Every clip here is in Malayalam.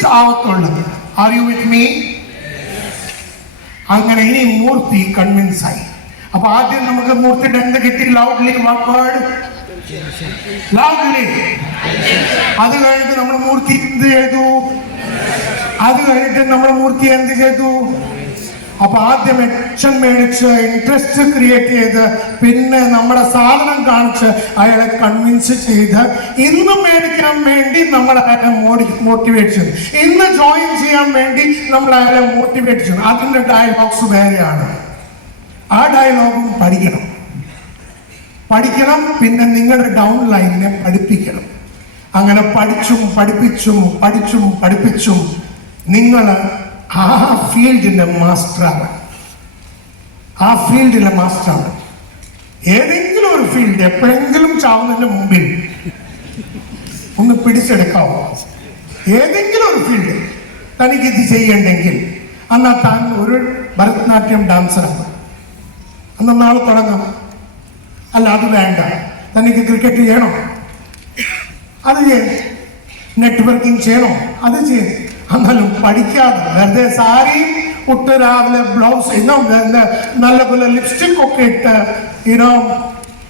കൺവിൻസ്ഡ് ആവത്തുള്ളത്. Are you with me? അങ്ങനെ ഇനി മൂർത്തി കൺവിൻസ് ആയി. അപ്പൊ ആദ്യം നമുക്ക് മൂർത്തിയുടെ എന്ത് കിട്ടി? Loudly word, loudly. അത് കഴിഞ്ഞിട്ട് നമ്മൾ മൂർത്തി എന്ത് ചെയ്തു? അത് കഴിഞ്ഞിട്ട് നമ്മൾ മൂർത്തി എന്ത് ചെയ്തു? അപ്പൊ ആദ്യം ആക്ഷൻ മേടിച്ച് ഇൻട്രസ്റ്റ് ക്രിയേറ്റ് ചെയ്ത് പിന്നെ നമ്മുടെ സാധനം കാണിച്ച് അയാളെ കൺവിൻസ് ചെയ്ത് ഇന്ന് മേടിക്കാൻ വേണ്ടി നമ്മൾ അയാളെ മോട്ടിവേറ്റ് ചെയ്തു, ഇന്ന് ജോയിൻ ചെയ്യാൻ വേണ്ടി നമ്മൾ അയാളെ മോട്ടിവേറ്റ് ചെയ്തു. അതിന്റെ ഡയലോഗ്സ് വേറെയാണ്. ആ ഡയലോഗും പഠിക്കണം. പിന്നെ നിങ്ങളുടെ ഡൗൺ ലൈനിനെ പഠിപ്പിക്കണം. അങ്ങനെ പഠിച്ചും പഠിപ്പിച്ചും നിങ്ങൾ ആ ഫീൽഡിന്റെ മാസ്റ്ററാണ്. ഏതെങ്കിലും ഒരു ഫീൽഡ് എപ്പോഴെങ്കിലും ചാവുന്നതിന്റെ മുമ്പിൽ ഒന്ന് പിടിച്ചെടുക്കാവോ? ഏതെങ്കിലും ഒരു ഫീൽഡ് തനിക്ക് ഇത് ചെയ്യണ്ടെങ്കിൽ എന്നാൽ താൻ ഒരു ഭരതനാട്യം ഡാൻസറാണ്, അന്ന് നാളെ തുടങ്ങാം. അല്ല, അത് വേണ്ട, തനിക്ക് ക്രിക്കറ്റ് ചെയ്യണോ? അത് ചെയ്യണം. നെറ്റ്വർക്കിംഗ് ചെയ്യണോ? അത് ചെയ്യണം. എന്നാലും പഠിക്കാതെ വെറുതെ സാരി ഇട്ട് രാവിലെ ബ്ലൗസ് നല്ല പോലെ ലിപ്സ്റ്റിക് ഒക്കെ ഇട്ട്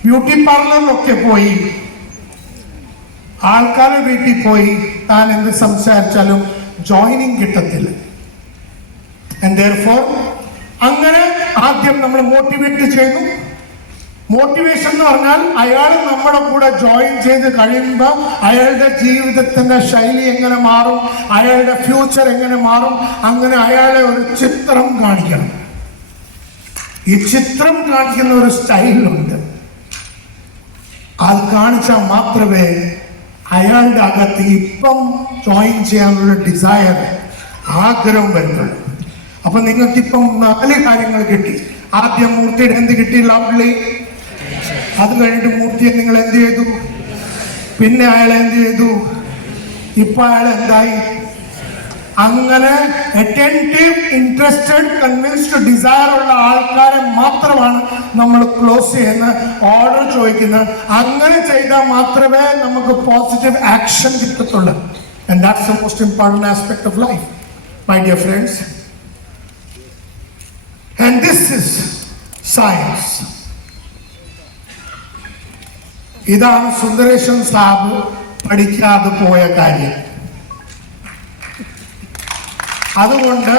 ബ്യൂട്ടി പാർലറിലൊക്കെ പോയി ആൾക്കാരുടെ വീട്ടിൽ പോയി താൻ എന്ത് സംസാരിച്ചാലും ജോയിനിങ് കിട്ടത്തില്ല. ആൻഡ് therefore അങ്ങനെ ആദ്യം നമ്മൾ മോട്ടിവേറ്റ് ചെയ്യുന്നു. മോട്ടിവേഷൻ എന്ന് പറഞ്ഞാൽ അയാൾ നമ്മുടെ കൂടെ ജോയിൻ ചെയ്ത് കഴിയുമ്പോൾ അയാളുടെ ജീവിതത്തിന്റെ ശൈലി എങ്ങനെ മാറും, അയാളുടെ ഫ്യൂച്ചർ എങ്ങനെ മാറും, അങ്ങനെ അയാളെ ഒരു ചിത്രം കാണിക്കണം. ഈ ചിത്രം കാണിക്കുന്ന ഒരു സ്റ്റൈലുണ്ട്. അത് കാണിച്ചാൽ മാത്രമേ അയാളുടെ അകത്ത് ഇപ്പം ജോയിൻ ചെയ്യാനുള്ള ഡിസയർ, ആഗ്രഹം വരുന്നുള്ളൂ. അപ്പൊ നിങ്ങൾക്കിപ്പം 4 കാര്യങ്ങൾ കിട്ടി. ആദ്യം മൂർത്തിയുടെ എന്ത് കിട്ടി? ലവ്ലി. അത് കഴിഞ്ഞിട്ട് മൂർത്തിയെ നിങ്ങൾ എന്ത് ചെയ്തു? പിന്നെ അയാൾ എന്ത് ചെയ്തു? ഇപ്പൊ അയാൾ എന്തായി? അങ്ങനെ അറ്റൻറ്റീവ്, ഇൻട്രസ്റ്റഡ്, കൺവിൻസ്ഡ്, ഡിസയർ ഉള്ള ആൾക്കാരെ മാത്രമാണ് നമ്മൾ ക്ലോസ് ചെയ്യുന്ന, ഓർഡർ ചോദിക്കുന്നത്. അങ്ങനെ ചെയ്താൽ മാത്രമേ നമുക്ക് പോസിറ്റീവ് ആക്ഷൻ കിട്ടത്തുള്ളൂ. And that's the most important aspect of life, my dear friends. And this is science. ഇതാണ് സുന്ദരേശൻ സാബ് പഠിക്കാതെ പോയ കാര്യം. അതുകൊണ്ട്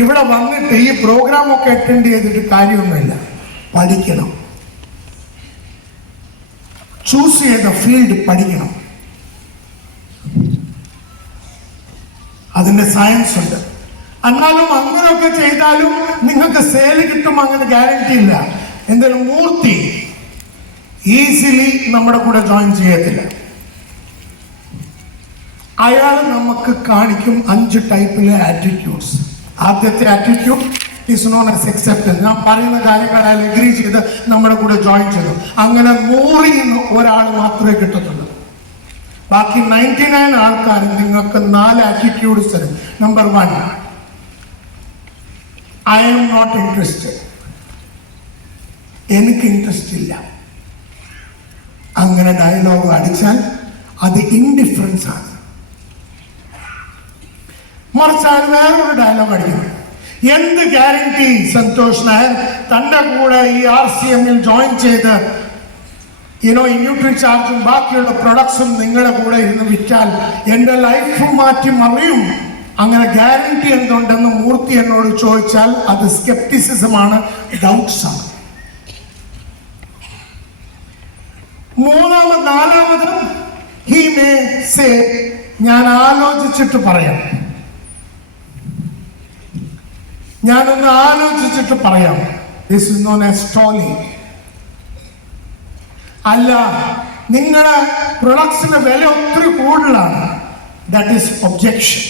ഇവിടെ വന്നിട്ട് ഈ പ്രോഗ്രാം ഒക്കെ അറ്റൻഡ് ചെയ്തിട്ട് കാര്യമൊന്നുമില്ല. പഠിക്കണം. ചൂസ് ചെയ്ത ഫീൽഡ് പഠിക്കണം. അതിന്റെ സയൻസ് ഉണ്ട്. എന്നാലും അങ്ങനെയൊക്കെ ചെയ്താലും നിങ്ങൾക്ക് സെയിൽ കിട്ടും അങ്ങനെ ഗ്യാരണ്ടി ഇല്ല. എന്തായാലും മൂർത്തി ഈസിലി നമ്മുടെ കൂടെ ജോയിൻ ചെയ്യത്തില്ല. അയാൾ നമുക്ക് കാണിക്കും 5 ടൈപ്പിലെ ആറ്റിറ്റ്യൂഡ്സ്. ആദ്യത്തെ attitude is known as acceptance. ഞാൻ പറയുന്ന കാര്യങ്ങൾ അയാൾ എഗ്രി ചെയ്ത് നമ്മുടെ കൂടെ ജോയിൻ ചെയ്തു. അങ്ങനെ 100ൽ നിന്ന് ഒരാൾ മാത്രമേ കിട്ടത്തുള്ളൂ. ബാക്കി 99 ആൾക്കാർ നിങ്ങൾക്ക് 4 ആറ്റിറ്റ്യൂഡ്സ് തരും. Number 1, I am not interested. എനിക്ക് ഇൻട്രസ്റ്റ് ഇല്ല. അങ്ങനെ ഡയലോഗ് അടിച്ചാൽ അത് ഇൻഡിഫറൻസ് ആണ്. മറിച്ചാൽ വേറൊരു ഡയലോഗ് അടിക്കണം. എന്ത് ഗ്യാരണ്ടി സന്തോഷ് നായർ തന്റെ കൂടെ ഈ RCMൽ ജോയിൻ ചെയ്ത് ഈ ന്യൂട്രി ചാർജും ബാക്കിയുള്ള പ്രൊഡക്ട്സും നിങ്ങളുടെ കൂടെ ഇരുന്ന് വിറ്റാൽ എൻ്റെ ലൈഫ് മാറ്റി മറിയും. അങ്ങനെ ഗ്യാരണ്ടി എന്തുണ്ടെന്ന് മൂർത്തി എന്നോട് ചോദിച്ചാൽ അത് സ്കെപ്റ്റിസിസമാണ്, ഡൗട്ട്സ് ആണ്. നാലാമത് he may say, ഞാൻ ആലോചിച്ചിട്ട് പറയാം, ഞാനൊന്ന് ആലോചിച്ചിട്ട് പറയാം. This is known as stalling. അല്ല, നിങ്ങളുടെ പ്രൊഡക്ട്സിന്റെ വില ഒത്തിരി കൂടുതലാണ്. That is objection.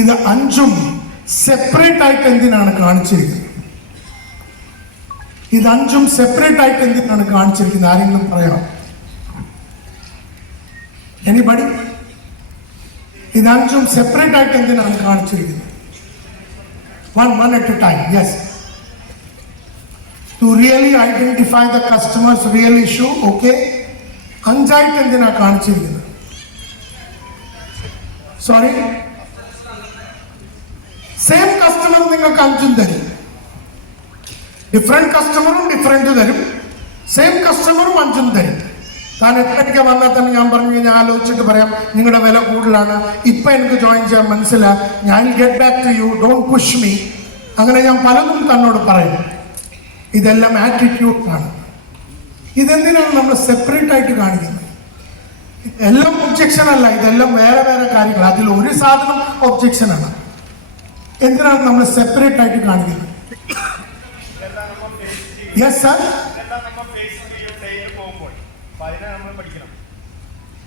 ഇത് 5ഉം സെപ്പറേറ്റ് ആയിട്ട് എന്തിനാണ് കാണിച്ചിരിക്കുന്നത്? ഇത് 5ഉം സെപ്പറേറ്റ് ആയിട്ട് എന്തിനാണ് കാണിച്ചിരിക്കുന്നത്? ആരെങ്കിലും പറയാം? എനിബഡി? ഇത് 5ഉം സെപ്പറേറ്റ് ആയിട്ട് എന്തിനാണ് കാണിച്ചിരിക്കുന്നത്? One at a time. Yes. To really identify the customer's real issue. Okay. 5ആയിട്ട് എന്തിനാണ് കാണിച്ചിരിക്കുന്നത്? സോറി, സെയിം കസ്റ്റമർ നിങ്ങൾക്ക് 5 തരും. ഡിഫറെന്റ് കസ്റ്റമറും ഡിഫറെന്റ് തരും, സെയിം കസ്റ്റമറും 5 തരും. കാരണം എത്രയ്ക്ക് വന്നാൽ തന്നെ ഞാൻ പറഞ്ഞു, ഞാൻ ആലോചിച്ചിട്ട് പറയാം നിങ്ങളുടെ വില കൂടുതലാണ്, ഇപ്പൊ എനിക്ക് ജോയിൻ ചെയ്യാൻ മനസ്സിലാ, ഞാൻ get back to you, don't push me. അങ്ങനെ ഞാൻ പലതും തന്നോട് പറയും. ഇതെല്ലാം ആറ്റിറ്റ്യൂഡ് ആണ്. ഇതെന്തിനാണ് നമ്മൾ സെപ്പറേറ്റ് ആയിട്ട് കാണിക്കുന്നത്? എല്ലാം ഒബ്ജെക്ഷൻ അല്ല, ഇതെല്ലാം വേറെ വേറെ കാര്യങ്ങൾ. അതിൽ ഒരു സാധനം ഒബ്ജെക്ഷൻ ആണ്. എന്തിനാണ് നമ്മൾ സെപ്പറേറ്റ് ആയിട്ട് കാണിക്കുന്നത്? Yes sir.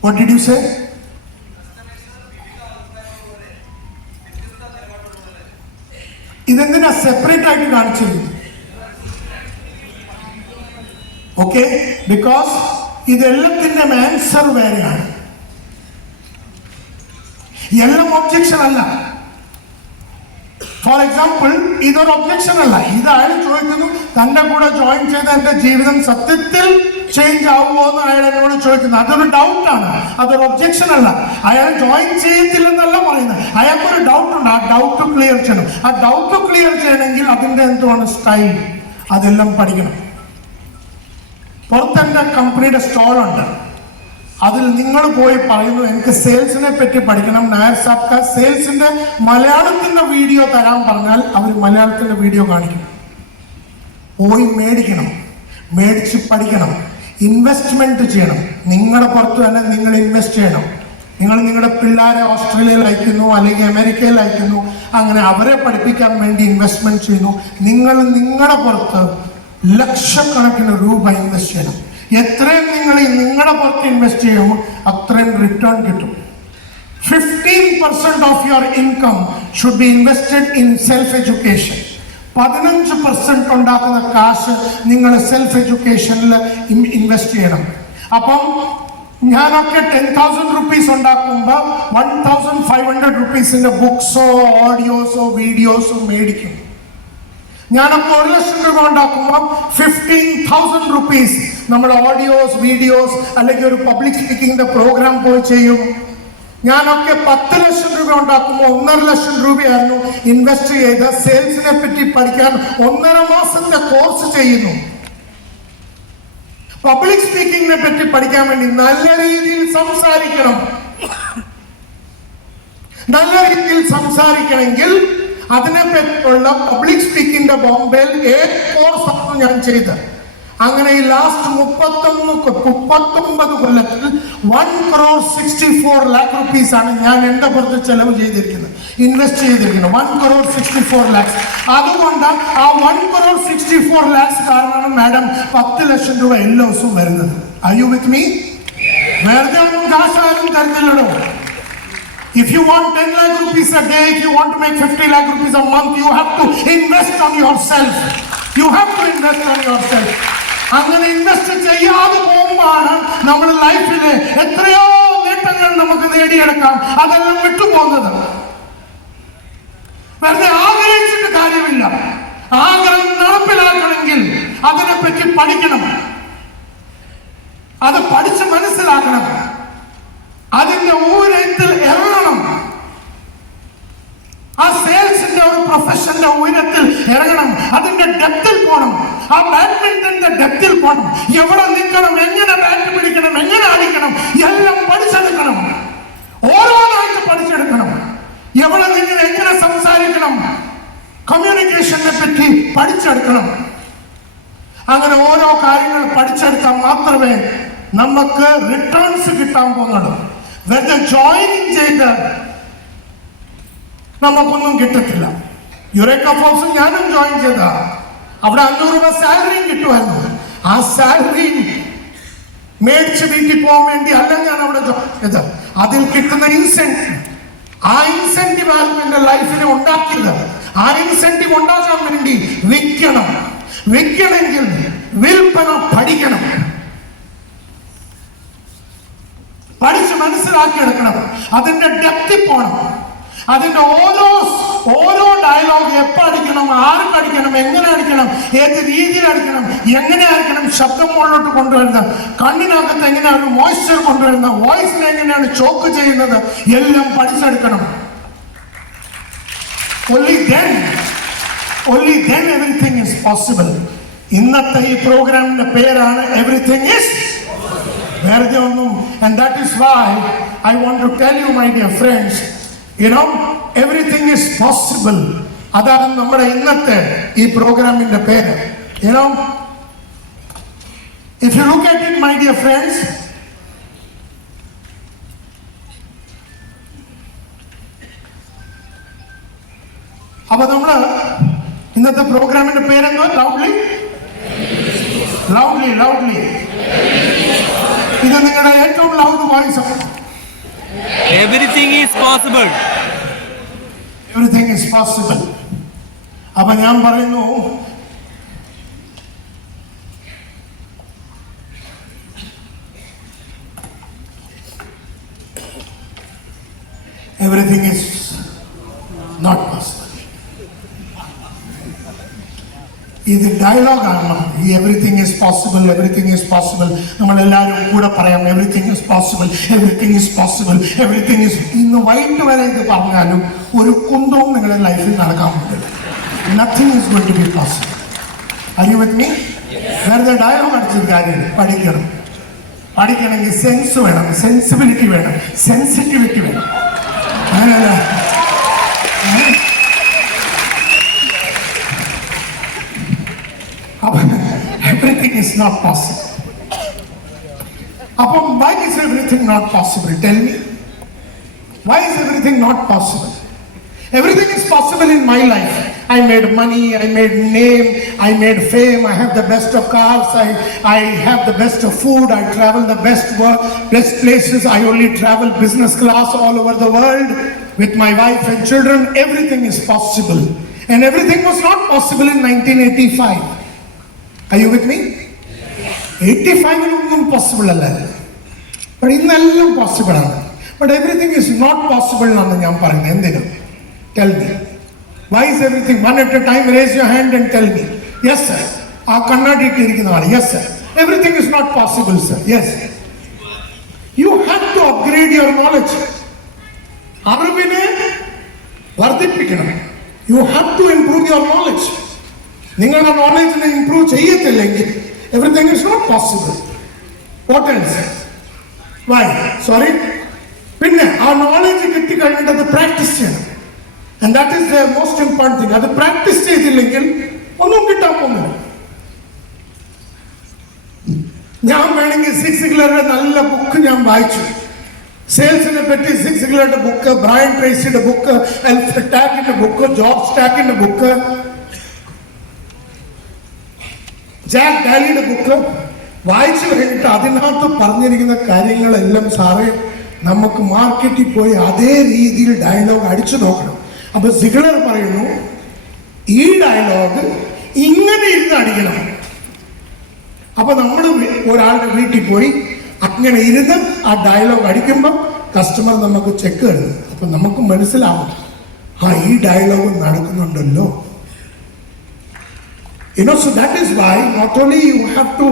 What did you say? ഇതെന്തിനാ സെപ്പറേറ്റ് ആയിട്ട് കാണിച്ചത്? ഓക്കെ, ബിക്കോസ് ഇതെല്ലാത്തിന്റെ ആൻസർ വേറെയാണ്. എല്ലാം ഒബ്ജെക്ഷൻ അല്ല. ഫോർ എക്സാമ്പിൾ, ഇതൊരു ഒബ്ജെക്ഷൻ അല്ല. ഇത് അയാൾ ചോദിക്കുന്നു, തന്റെ കൂടെ ജോയിൻ ചെയ്ത എന്റെ ജീവിതം സത്യത്തിൽ ചേഞ്ച് ആവുമോ എന്ന് അയാൾ എന്നോട് ചോദിക്കുന്നു. അതൊരു ഡൗട്ടാണ്, അതൊരു ഒബ്ജെക്ഷൻ അല്ല. അയാൾ ജോയിൻ ചെയ്യത്തില്ലെന്നല്ല പറയുന്നത്, അയാൾക്കൊരു ഡൗട്ട് ഉണ്ട്. ആ ഡൗട്ട് ക്ലിയർ ചെയ്യണം. ആ ഡൗട്ട് ക്ലിയർ ചെയ്യണമെങ്കിൽ അതിന്റെ എന്തുവാണ് സ്റ്റൈൽ, അതെല്ലാം പഠിക്കണം. പുറത്തെന്റെ കമ്പനിയുടെ സ്റ്റോൾ ഉണ്ട്, അതിൽ നിങ്ങൾ പോയി പറയുന്നു എനിക്ക് സെയിൽസിനെ പറ്റി പഠിക്കണം, നായർ സാബ്ക സെയിൽസിന്റെ മലയാളത്തിന്റെ വീഡിയോ തരാൻ പറഞ്ഞാൽ അവർ മലയാളത്തിന്റെ വീഡിയോ കാണിക്കും. പോയി മേടിക്കണം, മേടിച്ച് പഠിക്കണം, ഇൻവെസ്റ്റ്മെന്റ് ചെയ്യണം. നിങ്ങളുടെ പുറത്ത് തന്നെ നിങ്ങൾ ഇൻവെസ്റ്റ് ചെയ്യണം. നിങ്ങൾ നിങ്ങളുടെ പിള്ളേരെ ഓസ്ട്രേലിയയിൽ അയക്കുന്നു, അല്ലെങ്കിൽ അമേരിക്കയിൽ അയക്കുന്നു, അങ്ങനെ അവരെ പഠിപ്പിക്കാൻ വേണ്ടി ഇൻവെസ്റ്റ്മെന്റ് ചെയ്യുന്നു. നിങ്ങൾ നിങ്ങളുടെ പുറത്ത് ലക്ഷക്കണക്കിന് രൂപ ഇൻവെസ്റ്റ് ചെയ്യണം. എത്രയും നിങ്ങൾ നിങ്ങളുടെ പുറത്ത് ഇൻവെസ്റ്റ് ചെയ്യുമ്പോൾ അത്രയും റിട്ടേൺ കിട്ടും. 15% of your income should be invested in self education. 15% ഉണ്ടാക്കുന്ന കാശ് നിങ്ങൾ സെൽഫ് എഡ്യൂക്കേഷനിൽ ഇൻവെസ്റ്റ് ചെയ്യണം. അപ്പം ഞാനൊക്കെ 10,000 rupees ഉണ്ടാക്കുമ്പോൾ 1,500 rupees ബുക്സോ ഓഡിയോസോ വീഡിയോസോ മേടിക്കും. ഞാനപ്പോൾ 1,00,000 രൂപ ഉണ്ടാക്കുമ്പോൾ 15,000 rupees നമ്മൾ ഓഡിയോസ് വീഡിയോസ് അല്ലെങ്കിൽ ഒരു പബ്ലിക് സ്പീക്കിങ്ങിന്റെ പ്രോഗ്രാം പോയി ചെയ്യും. ഞാനൊക്കെ 10,00,000 രൂപ ഉണ്ടാക്കുമ്പോൾ 1,50,000 രൂപയായിരുന്നു ഇൻവെസ്റ്റ് ചെയ്ത് സെയിൽസിനെ പറ്റി പഠിക്കാൻ 1.5 മാസത്തെ കോഴ്സ് ചെയ്യുന്നു. പബ്ലിക് സ്പീക്കിങ്ങിനെ പറ്റി പഠിക്കാൻ വേണ്ടി നല്ല രീതിയിൽ സംസാരിക്കണം. നല്ല രീതിയിൽ സംസാരിക്കണമെങ്കിൽ അതിനെ പറ്റിയുള്ള പബ്ലിക് സ്പീക്കിങ്ങിന്റെ ബോംബെയിൽ കോഴ്സാണ് ഞാൻ ചെയ്തത്. അങ്ങനെ ഈ ലാസ്റ്റ് 39 കൊല്ലത്തിൽ 1,64 lakh rupees ആണ് ഞാൻ എന്റെ പുറത്ത് ചെലവ് ചെയ്തിരിക്കുന്നത്, ഇൻവെസ്റ്റ് ചെയ്തിരിക്കുന്നത് 1,64 lakhs. അതുകൊണ്ട് ആ 1,64 lakhs കാരണമാണ് മാഡം 10,00,000 രൂപ എല്ലാ ദിവസവും വരുന്നത്. Are you with me? വെറുതെ ഒന്നും കാശാരും തരുന്നില്ലടോ. If you want 10 lakh rupees a day, if you want to make 50 lakh rupees a month, you have to invest on yourself. You have to invest on yourself. അങ്ങനെ ഇൻവെസ്റ്റ് ചെയ്യാതെ പോകുമ്പോഴാണ് നമ്മുടെ ലൈഫിൽ എത്രയോ നേട്ടങ്ങൾ നമുക്ക് നേടിയെടുക്കാം അതെല്ലാം വിട്ടുപോകുന്നത്. വെറുതെ ആഗ്രഹിച്ചിട്ട് കാര്യമില്ല. ആഗ്രഹം നടപ്പിലാക്കണമെങ്കിൽ അതിനെപ്പറ്റി പഠിക്കണം, അത് പഠിച്ച് മനസ്സിലാക്കണം, അതിന്റെ ഊരത്തിൽ ഇറങ്ങണം. ആ സെയിൽസിന്റെ ഒരു പ്രൊഫഷന്റെ ഉയരത്തിൽ ഇറങ്ങണം, അതിന്റെ ഡെപ്തിൽ പോകണം, ആ ബാഡ്മിന്റന്റെ ഡെപ്തിൽ പോകണം. എവിടെ നിൽക്കണം, എങ്ങനെ ബാറ്റ് പിടിക്കണം, എങ്ങനെ അടിക്കണം, എല്ലാം പഠിച്ചെടുക്കണം. ഓരോന്നായിട്ട് പഠിച്ചെടുക്കണം. എവിടെ നിങ്ങൾ എങ്ങനെ സംസാരിക്കണം, കമ്മ്യൂണിക്കേഷനെ പറ്റി പഠിച്ചെടുക്കണം. അങ്ങനെ ഓരോ കാര്യങ്ങൾ പഠിച്ചെടുത്താൽ മാത്രമേ നമുക്ക് റിട്ടേൺസ് കിട്ടാൻ പോകുന്നുള്ളൂ. വെറുതെ ജോയിനിങ് ചെയ്ത് നമുക്കൊന്നും കിട്ടത്തില്ല. യുറേക്ക ഫോൾസ് ഞാനും ജോയിൻ ചെയ്ത അവിടെ 500 രൂപ സാലറിയും കിട്ടുമായിരുന്നു. ആ സാലറി മേടിച്ച് വീട്ടിൽ പോകാൻ വേണ്ടി അല്ല ഞാൻ അവിടെ ജോയിൻ ചെയ്തത്. അതിൽ കിട്ടുന്ന ഇൻസെന്റീവ്, ആ ഇൻസെന്റീവ് ആയിരുന്നു എന്റെ ലൈഫിനെ ഉണ്ടാക്കിയത്. ആ ഇൻസെന്റീവ് ഉണ്ടാക്കാൻ വേണ്ടി വിൽക്കണം. വിൽക്കണമെങ്കിൽ വിൽപ്പന പഠിക്കണം, പഠിച്ച് മനസ്സിലാക്കിയെടുക്കണം, അതിന്റെ ഡെപ്തിൽ പോകണം. അതിന്റെ ഓരോ ഡയലോഗ് എപ്പോൾ അടിക്കണം, ആർക്ക് അടിക്കണം, എങ്ങനെ അടിക്കണം, ഏത് രീതിയിൽ അടിക്കണം, എങ്ങനെ അടിക്കണം, ശബ്ദം മുകളിലോട്ട് കൊണ്ടുവരുന്നത്, കണ്ണിനകത്ത് എങ്ങനെയാണ് മോയ്സ്ചർ കൊണ്ടുവരുന്നത്, വോയിസിനെ എങ്ങനെയാണ് ചോക്ക് ചെയ്യുന്നത്, എല്ലാം പഠിച്ചെടുക്കണം. Only then everything is possible. ഇന്നത്തെ ഈ പ്രോഗ്രാമിന്റെ പേരാണ് എവറിത്തിങ് ഈസ് വെറുതെ ഒന്നും. And that is why I want to tell you, my dear friends, everything is possible. അതാണ് നമ്മുടെ ഇന്നത്തെ ഈ പ്രോഗ്രാമിന്റെ പേര്. If you look at it, my dear friends, അപ്പൊ നമ്മള് ഇന്നത്തെ പ്രോഗ്രാമിന്റെ പേരെന്തോ? ലൗഡ്ലി. ഇത് നിങ്ങളുടെ ഏറ്റവും loud voice. Everything is possible. Everything is possible. അപ്പൊ ഞാൻ പറയുന്നു, എവരിതിങ് ഈസ് നോട്ട് പോസിബിൾ. ഇത് ഡയലോഗാണ്. ഈ എവറിത്തിങ് ഈസ് പോസിബിൾ നമ്മളെല്ലാവരും കൂടെ പറയാം. Everything is possible. ഇന്ന് വൈകിട്ട് വരെ ഇത് പറഞ്ഞാലും ഒരു കുന്തവും നിങ്ങളുടെ ലൈഫിൽ നടക്കാൻ പറ്റില്ല. Nothing is going to be possible. Are you with me? വെറുതെ ഡയലോഗ് അടിച്ചൊരു കാര്യമില്ല. പഠിക്കണമെങ്കിൽ സെൻസ് വേണം, സെൻസിബിലിറ്റി വേണം, സെൻസിറ്റിവിറ്റി വേണം. അങ്ങനെയല്ല, everything is not possible. Why is everything not possible? Tell me. Why is everything not possible? Everything is possible in my life. I made money, I made name, I made fame, I have the best of cars, I have the best of food, I travel the best places, I only travel business class all over the world with my wife and children. Everything is possible. And everything was not possible in 1985. Are you with me? 85-ലൊന്നും പോസിബിൾ അല്ലായിരുന്നു. പക്ഷെ ഇന്നെല്ലാം പോസിബിൾ ആണ്. But everything is not possible എന്നാണ് ഞാൻ പറയുന്നത്. എന്തിനും? Tell me. Why is everything? One at a time raise your hand and tell me. Yes sir. ആ കണ്ണാടി ഇട്ടിരിക്കുന്ന ആൾ. Yes sir. Everything is not possible sir. Yes. You have to upgrade your knowledge. അറിവിനെ വർദ്ധിപ്പിക്കണം. You have to improve your knowledge. നിങ്ങളുടെ നോളജിനെ ഇംപ്രൂവ് ചെയ്യത്തില്ലെങ്കിൽ everything is not possible. What else? Why? Sorry? പിന്നെ ആ നോളജ് കിട്ടിക്കഴിഞ്ഞിട്ട് അത് പ്രാക്ടീസ് ചെയ്യണം. And that is the most important thing. അത് പ്രാക്ടീസ് ചെയ്തില്ലെങ്കിൽ ഒന്നും കിട്ടാൻ പോകുന്നില്ല. ഞാൻ വേണമെങ്കിൽ സിക്സ് സിഗ്ലറുടെ നല്ല ബുക്ക് ഞാൻ വായിച്ചു. സെയിൽസിനെ പറ്റി സിക്സ് സിഗ്ലറുടെ ബുക്ക്, ബ്രയൻ ട്രേസിയുടെ ബുക്ക്, ആൽഫ്രഡ് ടാക്കിന്റെ ബുക്ക്, ജോബ് സ്റ്റാക്കിന്റെ ബുക്ക്, ജാക്ക് ഡാലിയുടെ ബുക്ക് വായിച്ചു കഴിഞ്ഞിട്ട് അതിനകത്ത് പറഞ്ഞിരിക്കുന്ന കാര്യങ്ങളെല്ലാം സാറേ നമുക്ക് മാർക്കറ്റിൽ പോയി അതേ രീതിയിൽ ഡയലോഗ് അടിച്ചു നോക്കണം. അപ്പൊ സിഗ്ലർ പറയുന്നു, ഈ ഡയലോഗ് ഇങ്ങനെ ഇരുന്ന് അടിക്കണം. അപ്പൊ നമ്മൾ ഒരാളുടെ വീട്ടിൽ പോയി അങ്ങനെ ഇരുന്ന് ആ ഡയലോഗ് അടിക്കുമ്പോൾ കസ്റ്റമർ നമുക്ക് ചെക്ക് തരുന്നു. അപ്പൊ നമുക്ക് മനസ്സിലാവും, ഈ dialogue നടക്കുന്നുണ്ടല്ലോ. So that is why not only you have to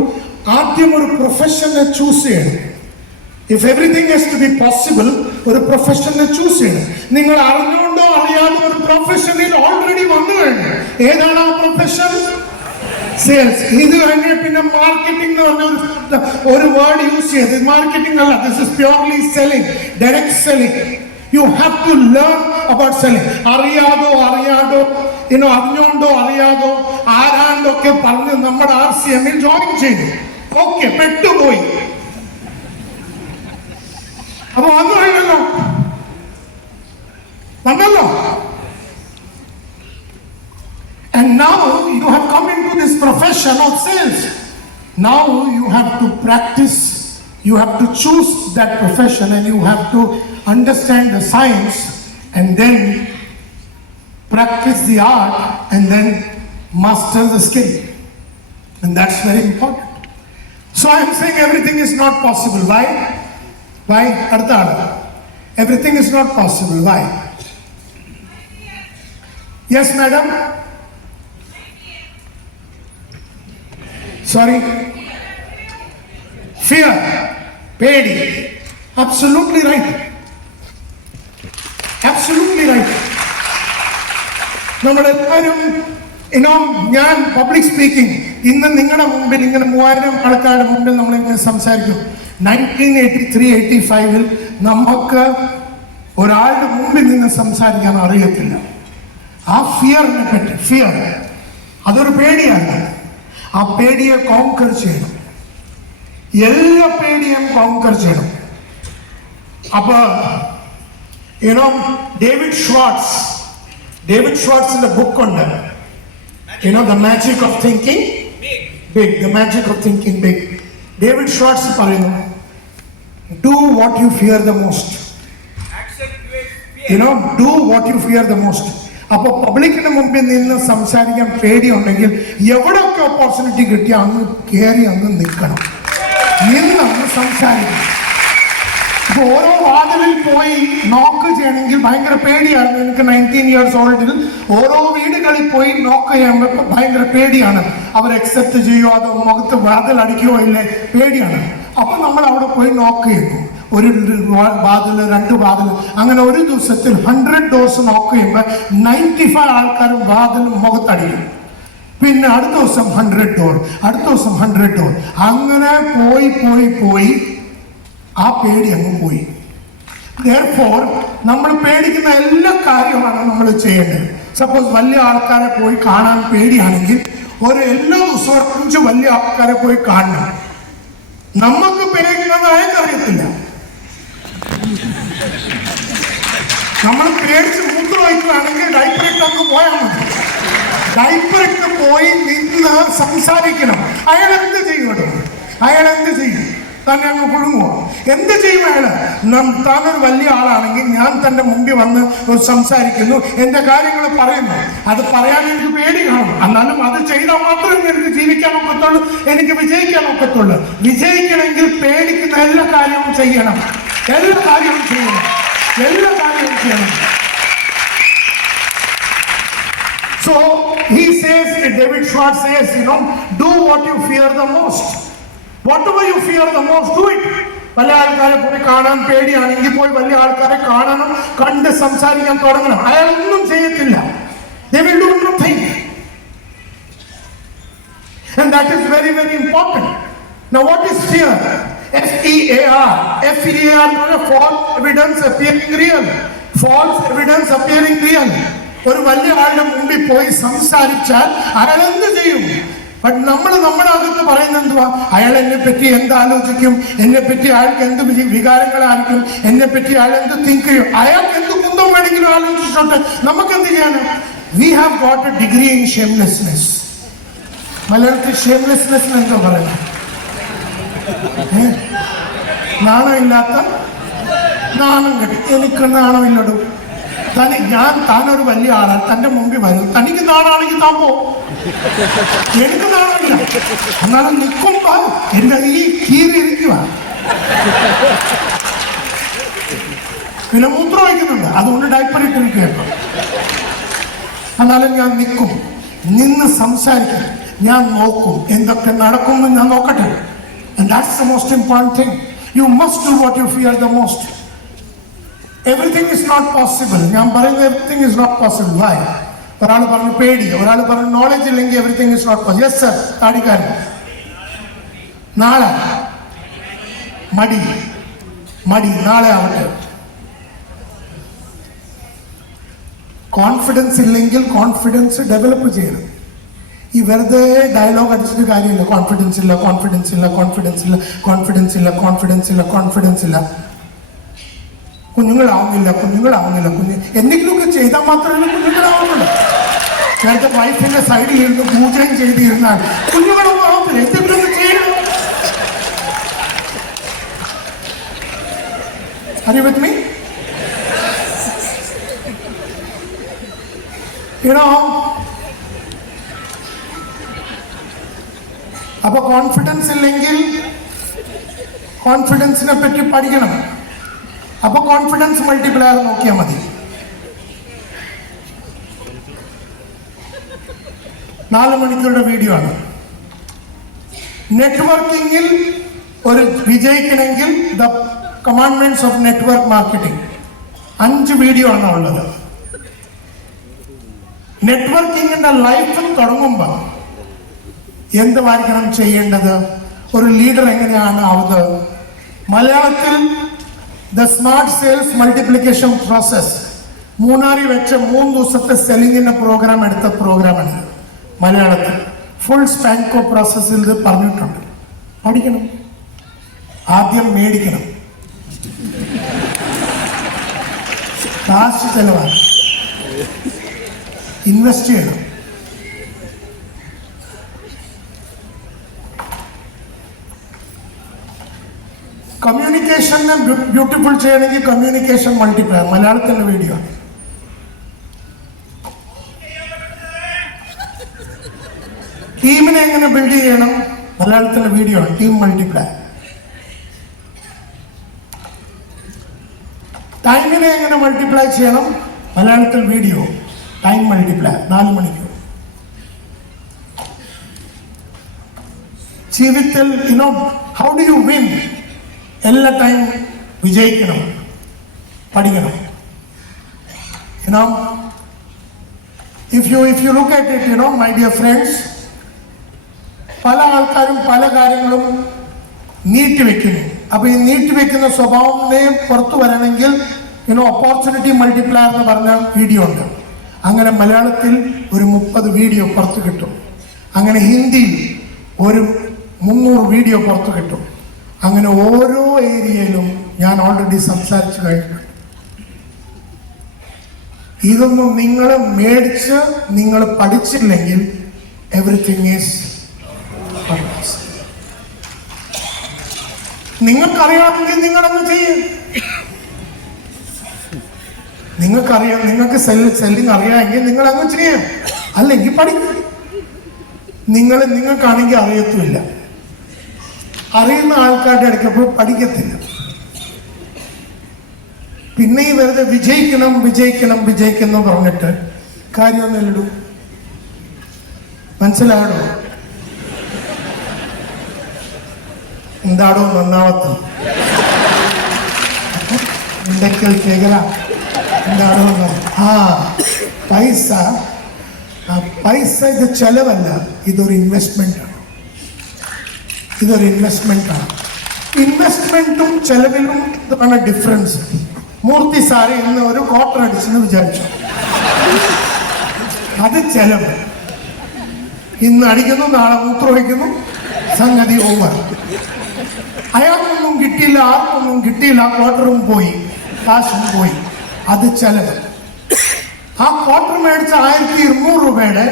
ആദ്യം ഒരു പ്രൊഫഷനെ ചൂസ് ചെയ്യണം. If everything has to be possible, ഒരു പ്രൊഫഷനെ ചൂസ് ചെയ്യണം. നിങ്ങൾ അറിഞ്ഞുകൊണ്ടോ അറിയാതെ ഒരു പ്രൊഫഷനിൽ ഓൾറെഡി വന്നു കഴിഞ്ഞു. ഏതാണ് ആ പ്രൊഫഷൻ? സെയിൽസ്. ഇത് കഴിഞ്ഞ പിന്നെ മാർക്കറ്റിംഗ് എന്ന് പറഞ്ഞ ഒരു വേർഡ് യൂസ് ചെയ്ത്, മാർക്കറ്റിംഗ് അല്ല, this is purely selling, direct selling. You have to learn about selling. അറിഞ്ഞോണ്ടോ അറിയാതോ ആരാണ്ടൊക്കെ പറഞ്ഞ് നമ്മുടെ RCM-ൽ ജോയിൻ ചെയ്തു. ഓക്കെ, പെട്ടുപോയി. അപ്പൊ വന്നല്ലോ. And now you have come into this profession of sales. Now you have to practice. You have to choose that profession and you have to understand the science and then practice the art and then master the skill. And that's very important. So I am saying everything is not possible. Why? Everything is not possible. Why? Yes madam. Sorry, fear, പേടി. Absolutely right, absolutely right. നമ്മളെല്ലാവരും ഞാൻ പബ്ലിക് സ്പീക്കിംഗ് ഇന്ന് നിങ്ങളുടെ മുമ്പിൽ ഇങ്ങനെ 3000 ആൾക്കാരുടെ മുമ്പിൽ നമ്മളിങ്ങനെ സംസാരിക്കും. 1983-85 നമുക്ക് ഒരാളുടെ മുമ്പിൽ നിന്ന് സംസാരിക്കാൻ അറിയത്തില്ല. ആ ഫിയറിനെ പറ്റി, ഫിയർ അതൊരു പേടിയാണ്. ആ പേടിയെ കോൺകർ ചെയ്യണം, എല്ലാ പേടിയും കോൺകർ ചെയ്യണം. അപ്പൊ David ഷ്വാർട്സിന്റെ ബുക്കുണ്ട്, The Magic of Thinking Big. The Magic of Thinking Big. David Schwarz പറയുന്നു, do what you fear the most. Do what you fear the most. അപ്പൊ പബ്ലിക്കിന് മുമ്പിൽ നിന്ന് സംസാരിക്കാൻ പേടിയുണ്ടെങ്കിൽ എവിടെയൊക്കെ ഓപ്പർച്യൂണിറ്റി കിട്ടിയ അങ്ങ് കയറി അങ്ങ് നിൽക്കണം, നിന്ന് സംസാരിക്കണം. ഇപ്പൊ ഓരോ വാതിലിൽ പോയി നോക്ക് ചെയ്യണമെങ്കിൽ ഭയങ്കര പേടിയാണ്. എനിക്ക് 19 years old ഓരോ വീടുകളിൽ പോയി നോക്ക് ചെയ്യുമ്പോൾ ഭയങ്കര പേടിയാണ്. അവർ അക്സെപ്റ്റ് ചെയ്യുമോ അതോ മുഖത്ത് വാതിൽ അടിക്കുകയോ ഇല്ലേ, പേടിയാണ്. അപ്പൊ നമ്മൾ അവിടെ പോയി നോക്ക് ചെയ്യുന്നു, ഒരു വാതിൽ, 2 വാതിൽ, അങ്ങനെ ഒരു ദിവസത്തിൽ 100 ഡോസ് നോക്ക് ചെയ്യുമ്പോൾ 95 ആൾക്കാരും വാതിലും മുഖത്തടിക്കും. പിന്നെ അടുത്ത ദിവസം 100 ഡോർ, അടുത്ത ദിവസം 100 ഡോർ, അങ്ങനെ പോയി ആ പേടി അങ്ങ് പോയി. Therefore, നമ്മൾ പേടിക്കുന്ന എല്ലാ കാര്യമാണ് നമ്മൾ ചെയ്യേണ്ടത്. സപ്പോസ് വലിയ ആൾക്കാരെ പോയി കാണാൻ പേടിയാണെങ്കിൽ എല്ലാ ദിവസവും 5 വലിയ ആൾക്കാരെ പോയി കാണണം. നമുക്ക് പേടിക്കുന്നത് അയാൾക്കറിയത്തില്ല. നമ്മൾ പേടിച്ച് മൂത്രമൊഴിക്കുകയാണെങ്കിൽ ഡൈപ്പറിട്ട് അങ്ങ് പോയാൽ മതി. ഡൈപ്പറിട്ട് പോയി നിന്ന് സംസാരിക്കണം. അയാൾ എന്ത് ചെയ്യും? തന്നെ അങ്ങ് കുഴുങ്ങുമോ? എന്ത് ചെയ്യും അയാള്? താനൊരു വലിയ ആളാണെങ്കിൽ ഞാൻ തന്റെ മുമ്പിൽ വന്ന് സംസാരിക്കുന്നു, എന്റെ കാര്യങ്ങൾ പറയുന്നു. അത് പറയാൻ എനിക്ക് പേടി കാണും. എന്നാലും അത് ചെയ്താൽ മാത്രമേ എനിക്ക് ജീവിക്കാൻ ഒക്കത്തുള്ളൂ, എനിക്ക് വിജയിക്കാൻ ഒക്കത്തുള്ളൂ. വിജയിക്കണമെങ്കിൽ പേടിക്കുന്ന എല്ലാ കാര്യവും ചെയ്യണം. So he says, David Schwartz says, do what you fear the most. Whatever you fear the most, do it. വലിയ ആൾക്കാരെ പോയി കാണാൻ പേടിയാണെങ്കിൽ പോയി വലിയ ആൾക്കാരെ കാണണം, കണ്ട് സംസാരിക്കാൻ തുടങ്ങണം. അയാളൊന്നും ചെയ്യത്തില്ല. They will do nothing. And that is very, very important. Now what is fear? F-E-A-R. F-E-A-R, false evidence appearing real. False evidence appearing real. ഒരു വലിയ ആളുടെ മുമ്പിൽ പോയി സംസാരിച്ചാൽ അയാൾ എന്ത് ചെയ്യും? ബട്ട് നമ്മുടെ അകത്ത് പറയുന്നത് എന്തുവാ? അയാൾ എന്നെ പറ്റി എന്താലോചിക്കും, എന്നെ പറ്റി അയാൾക്ക് എന്ത് വികാരങ്ങളായിരിക്കും, എന്നെ പറ്റി അയാൾ എന്ത് തിങ്ക് ചെയ്യും, അയാൾക്ക് എന്ത് കുന്തം വേണമെങ്കിലും ആലോചിച്ചോട്ടെ, നമുക്ക് എന്ത് ചെയ്യാനും? We have got a degree in shamelessness. മലയാളത്തിൽ ഷെയിംലെസ്നെസ് എന്താ പറയുന്നത്? നാണമില്ലാത്ത, നാണം കെട്ടി. എനിക്ക് നാണമില്ലടും. താനൊരു വലിയ ആളാണ്, തന്റെ മുമ്പിൽ വരും. തനിക്ക് നാണാണെങ്കിൽ താൻ പോ. എനിക്ക് നാണമില്ല. എന്നാലും നിൽക്കുമ്പോ എന്റെ ഈ കീറിയിരിക്കുക. പിന്നെ മൂത്രം വയ്ക്കുന്നുണ്ട്, അതുകൊണ്ട് ഡൈപ്പർ ഇട്ടിരിക്കുകയാണ്. എന്നാലും ഞാൻ നിന്ന് സംസാരിക്കും. ഞാൻ നോക്കും എന്തൊക്കെ നടക്കുമെന്ന് ഞാൻ നോക്കട്ടെ. And that's the most important thing. You must do what you fear the most. Everything is not possible. ഞാൻ പറയുന്നത് everything is not possible. Why? ഒരാൾ പറഞ്ഞു പേടി, ഒരാൾ പറഞ്ഞു നോളജ് ഇല്ലെങ്കിൽ everything is not possible. Yes sir, താടിക്കാരൻ. നാളെ മടി നാളെ ആവട്ടെ. കോൺഫിഡൻസ് ഇല്ലെങ്കിൽ കോൺഫിഡൻസ് ഡെവലപ്പ് ചെയ്യണം. ഈ വെറുതെ ഡയലോഗ് അടിച്ചിട്ട് കാര്യമില്ല. കോൺഫിഡൻസ് ഇല്ല. കുഞ്ഞുങ്ങളാവുന്നില്ല. എന്തെങ്കിലുമൊക്കെ ചെയ്താൽ മാത്രമേ കുഞ്ഞുങ്ങളാവുന്നുള്ളൂ. നേരത്തെ വൈഫിന്റെ സൈഡിൽ ഇരുന്ന് പൂജയും ചെയ്തിരുന്നാൽ കുഞ്ഞുങ്ങളൊന്നും ആവത്തില്ല. എന്തെങ്കിലുമൊക്കെ ചെയ്യണം. Are you with me? അപ്പൊ കോൺഫിഡൻസ് ഇല്ലെങ്കിൽ കോൺഫിഡൻസിനെ പറ്റി പഠിക്കണം. അപ്പൊ കോൺഫിഡൻസ് മൾട്ടിപ്ലയർ നോക്കിയാൽ മതി. 4 മണിക്കൂറുടെ വീഡിയോ ആണ്. നെറ്റ്വർക്കിങ്ങിൽ ഒരു വിജയിക്കണമെങ്കിൽ the commandments of network marketing 5 video ആണ് ഉള്ളത്. നെറ്റ്വർക്കിങ്ങിന്റെ ലൈഫ് തുടങ്ങുമ്പോൾ എന്തുമായിരിക്കണം ചെയ്യേണ്ടത്, ഒരു ലീഡർ എങ്ങനെയാണ് ആവുന്നത്. മലയാളത്തിൽ the smart sales multiplication process മൂന്നാറിൽ വെച്ച 3 ദിവസത്തെ സെല്ലിങ്ങിന്റെ പ്രോഗ്രാം എടുത്ത പ്രോഗ്രാമാണ് മലയാളത്തിൽ. ഫുൾ സ്പാൻകോ പ്രോസസ്സിൽ ഇത് പറഞ്ഞിട്ടുണ്ട്. പഠിക്കണം, ആദ്യം മേടിക്കണം, കാശ് ചെലവാണ്, ഇൻവെസ്റ്റ് ചെയ്യണം. കമ്മ്യൂണിക്കേഷനെ ബ്യൂട്ടിഫുൾ ചെയ്യണമെങ്കിൽ കമ്മ്യൂണിക്കേഷൻ മൾട്ടിപ്ലയർ മലയാളത്തിന്റെ വീഡിയോ. ടീമിനെ എങ്ങനെ ബിൽഡ് ചെയ്യണം മലയാളത്തിന്റെ വീഡിയോ, ടീം മൾട്ടിപ്ലയർ. ടൈമിനെ എങ്ങനെ മൾട്ടിപ്ലൈ ചെയ്യണം മലയാളത്തിൽ വീഡിയോ, ടൈം മൾട്ടിപ്ലയർ 4 മണിക്കൂർ. ജീവിതത്തിൽ ഹൗ ഡു യു വിൻ, എല്ലാ ടൈം വിജയിക്കണം, പഠിക്കണം. If you look at it, my dear friends, പല ആൾക്കാരും പല കാര്യങ്ങളും നീട്ടിവെക്കുന്നു. അപ്പൊ ഈ നീട്ടിവെക്കുന്ന സ്വഭാവത്തെ പുറത്തു വരണമെങ്കിൽ ഓപ്പർച്യൂണിറ്റി മൾട്ടിപ്ലയർ എന്ന് പറഞ്ഞ വീഡിയോ ഉണ്ട്. അങ്ങനെ മലയാളത്തിൽ ഒരു 30 വീഡിയോ പുറത്തു കിട്ടും. അങ്ങനെ ഹിന്ദിയിൽ ഒരു 300 വീഡിയോ പുറത്തു കിട്ടും. അങ്ങനെ ഓരോ ഏരിയയിലും ഞാൻ ഓൾറെഡി സംസാരിച്ചു കഴിഞ്ഞിട്ടുണ്ട്. ഇതൊന്നും നിങ്ങൾ മേടിച്ച് നിങ്ങൾ പഠിച്ചില്ലെങ്കിൽ എവറിത്തിങ് ഈസ് നിങ്ങൾക്കറിയാമെങ്കിൽ നിങ്ങളങ്ങ് ചെയ്യും. നിങ്ങൾക്ക് സെല്ലിങ് അറിയാമെങ്കിൽ നിങ്ങൾ അങ്ങ് ചെയ്യും, അല്ലെങ്കിൽ പഠിക്കും. നിങ്ങൾക്കാണെങ്കിൽ അറിയത്തുമില്ല. അറിയുന്ന ആൾക്കാരുടെ അടുക്കപ്പോൾ പഠിക്കത്തില്ല. പിന്നെ ഈ വെറുതെ വിജയിക്കണം പറഞ്ഞിട്ട് കാര്യമൊന്നുമില്ലടൂ. മനസ്സിലായോ? എന്താടോ നന്നാവത്ത ഉണ്ടെങ്കിൽ കേൾക്കല. എന്താടോ പൈസ ഇത് ചെലവല്ല, ഇതൊരു ഇൻവെസ്റ്റ്മെന്റ് ആണ്. ഇൻവെസ്റ്റ്മെന്റും ചെലവിലും എന്താണ് ഡിഫറൻസ്? മൂർത്തി സാരി ഇന്ന് ഒരു ക്വാർട്ടർ അടിച്ചെന്ന് വിചാരിച്ചു, അത് ചെലവ്. ഇന്ന് അടിക്കുന്നു, നാളെ മൂത്രമൊഴിക്കുന്നു, സംഗതി ഓവർ. അയാൾക്കൊന്നും കിട്ടിയില്ല, ആർക്കൊന്നും കിട്ടിയില്ല, ക്വാർട്ടറും പോയി, കാശും പോയി, അത് ചെലവ്. ആ ക്വാർട്ടർ മേടിച്ച 1200 രൂപയുടെ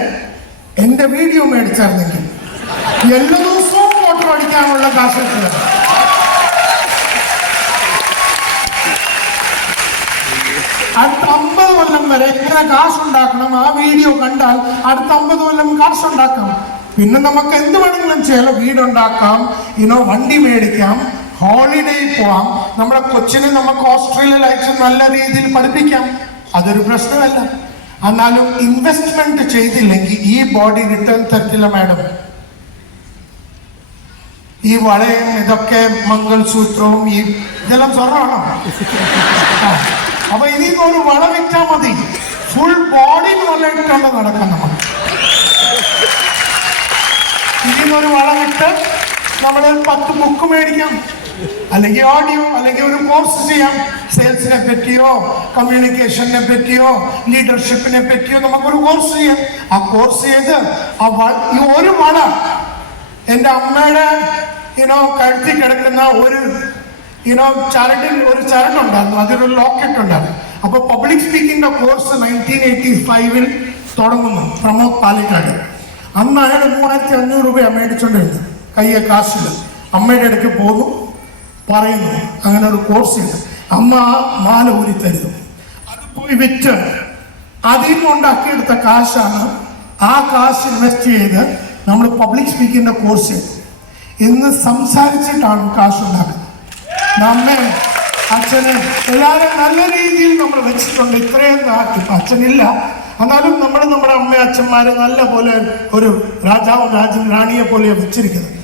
എന്റെ വീഡിയോ മേടിച്ചായിരുന്നെങ്കിൽ എല്ലാ ദിവസവും ക്വാർട്ടർ അടിക്കാനുള്ള കാശ് ചെലവ്. അടുത്ത 50 കൊല്ലം വരെ ഇങ്ങനെ കാശുണ്ടാക്കണം. ആ വീഡിയോ കണ്ടാൽ അടുത്ത 50 കൊല്ലം കാശുണ്ടാക്കാം. പിന്നെ നമുക്ക് എന്ത് വേണമെങ്കിലും ചെയ്യാം. വീടുണ്ടാക്കാം, വണ്ടി മേടിക്കാം, ഹോളിഡേ പോവാം. നമ്മുടെ കൊച്ചിനെ നമുക്ക് ഓസ്ട്രേലിയയിൽ അയച്ച് നല്ല രീതിയിൽ പഠിപ്പിക്കാം. അതൊരു പ്രശ്നമല്ല. എന്നാലും ഇൻവെസ്റ്റ്മെന്റ് ചെയ്തില്ലെങ്കിൽ ഈ ബോഡി റിട്ടേൺ തരത്തില്ല മാഡം. ഈ വളയും ഇതൊക്കെ മംഗൾസൂത്രവും ഇതെല്ലാം സ്വർണ്ണമാണോ? അപ്പൊ ഇതിന്ന് ഒരു വള വിറ്റാൽ മതി, ഫുൾ ബോഡി വള ഇട്ടാണ് നടക്കാം. നമ്മൾ ഇതിന്നൊരു വള വിട്ട് നമ്മൾ 10 ബുക്ക് മേടിക്കാം, അല്ലെങ്കിൽ ഓഡിയോ, അല്ലെങ്കിൽ ഒരു കോഴ്സ് ചെയ്യാം. സെയിൽസിനെ പറ്റിയോ കമ്മ്യൂണിക്കേഷനെ പറ്റിയോ ലീഡർഷിപ്പിനെ പറ്റിയോ നമുക്കൊരു കോഴ്സ് ചെയ്യാം. ആ കോഴ്സ് ചെയ്ത് ഈ ഒരു വള എൻ്റെ അമ്മയുടെ കഴുത്തി കിടക്കുന്ന ഒരു ചരടിൽ ഒരു ചരടുണ്ടായിരുന്നു, അതൊരു ലോക്കറ്റ് ഉണ്ടായിരുന്നു. അപ്പൊ പബ്ലിക് സ്പീക്കിംഗിന്റെ കോഴ്സ് 1985 തുടങ്ങുന്നു പ്രമോദ് പാലിക്കാട്. അന്ന് അയാൾ 3500 രൂപയാണ് മേടിച്ചോണ്ടിരുന്നത്, കയ്യെ കാശില്. അമ്മയുടെ അടുക്ക് പോകുന്നു, പറയുന്നു അങ്ങനെ ഒരു കോഴ്സ് ഉണ്ട്. അമ്മ ആ മാല ഊരി തരുന്നു, അത് പോയി വിറ്റ് അതിൽ നിന്നുണ്ടാക്കിയെടുത്ത കാശാണ്. ആ കാശ് ഇൻവെസ്റ്റ് ചെയ്ത് നമ്മൾ പബ്ലിക് സ്പീക്കിങ്ങിന്റെ കോഴ്സ് ഇന്ന് സംസാരിച്ചിട്ടാണ് കാശുണ്ടാക്കുന്നത്. നമ്മെ അച്ഛന് എല്ലാവരും നല്ല രീതിയിൽ നമ്മൾ വെച്ചിട്ടുണ്ട്. ഇത്രയും ഇപ്പം അച്ഛനില്ല, എന്നാലും നമ്മുടെ അമ്മ അച്ഛന്മാരെ നല്ല പോലെ ഒരു രാജാവും റാണിയെ പോലെ വെച്ചിരിക്കുന്നത്.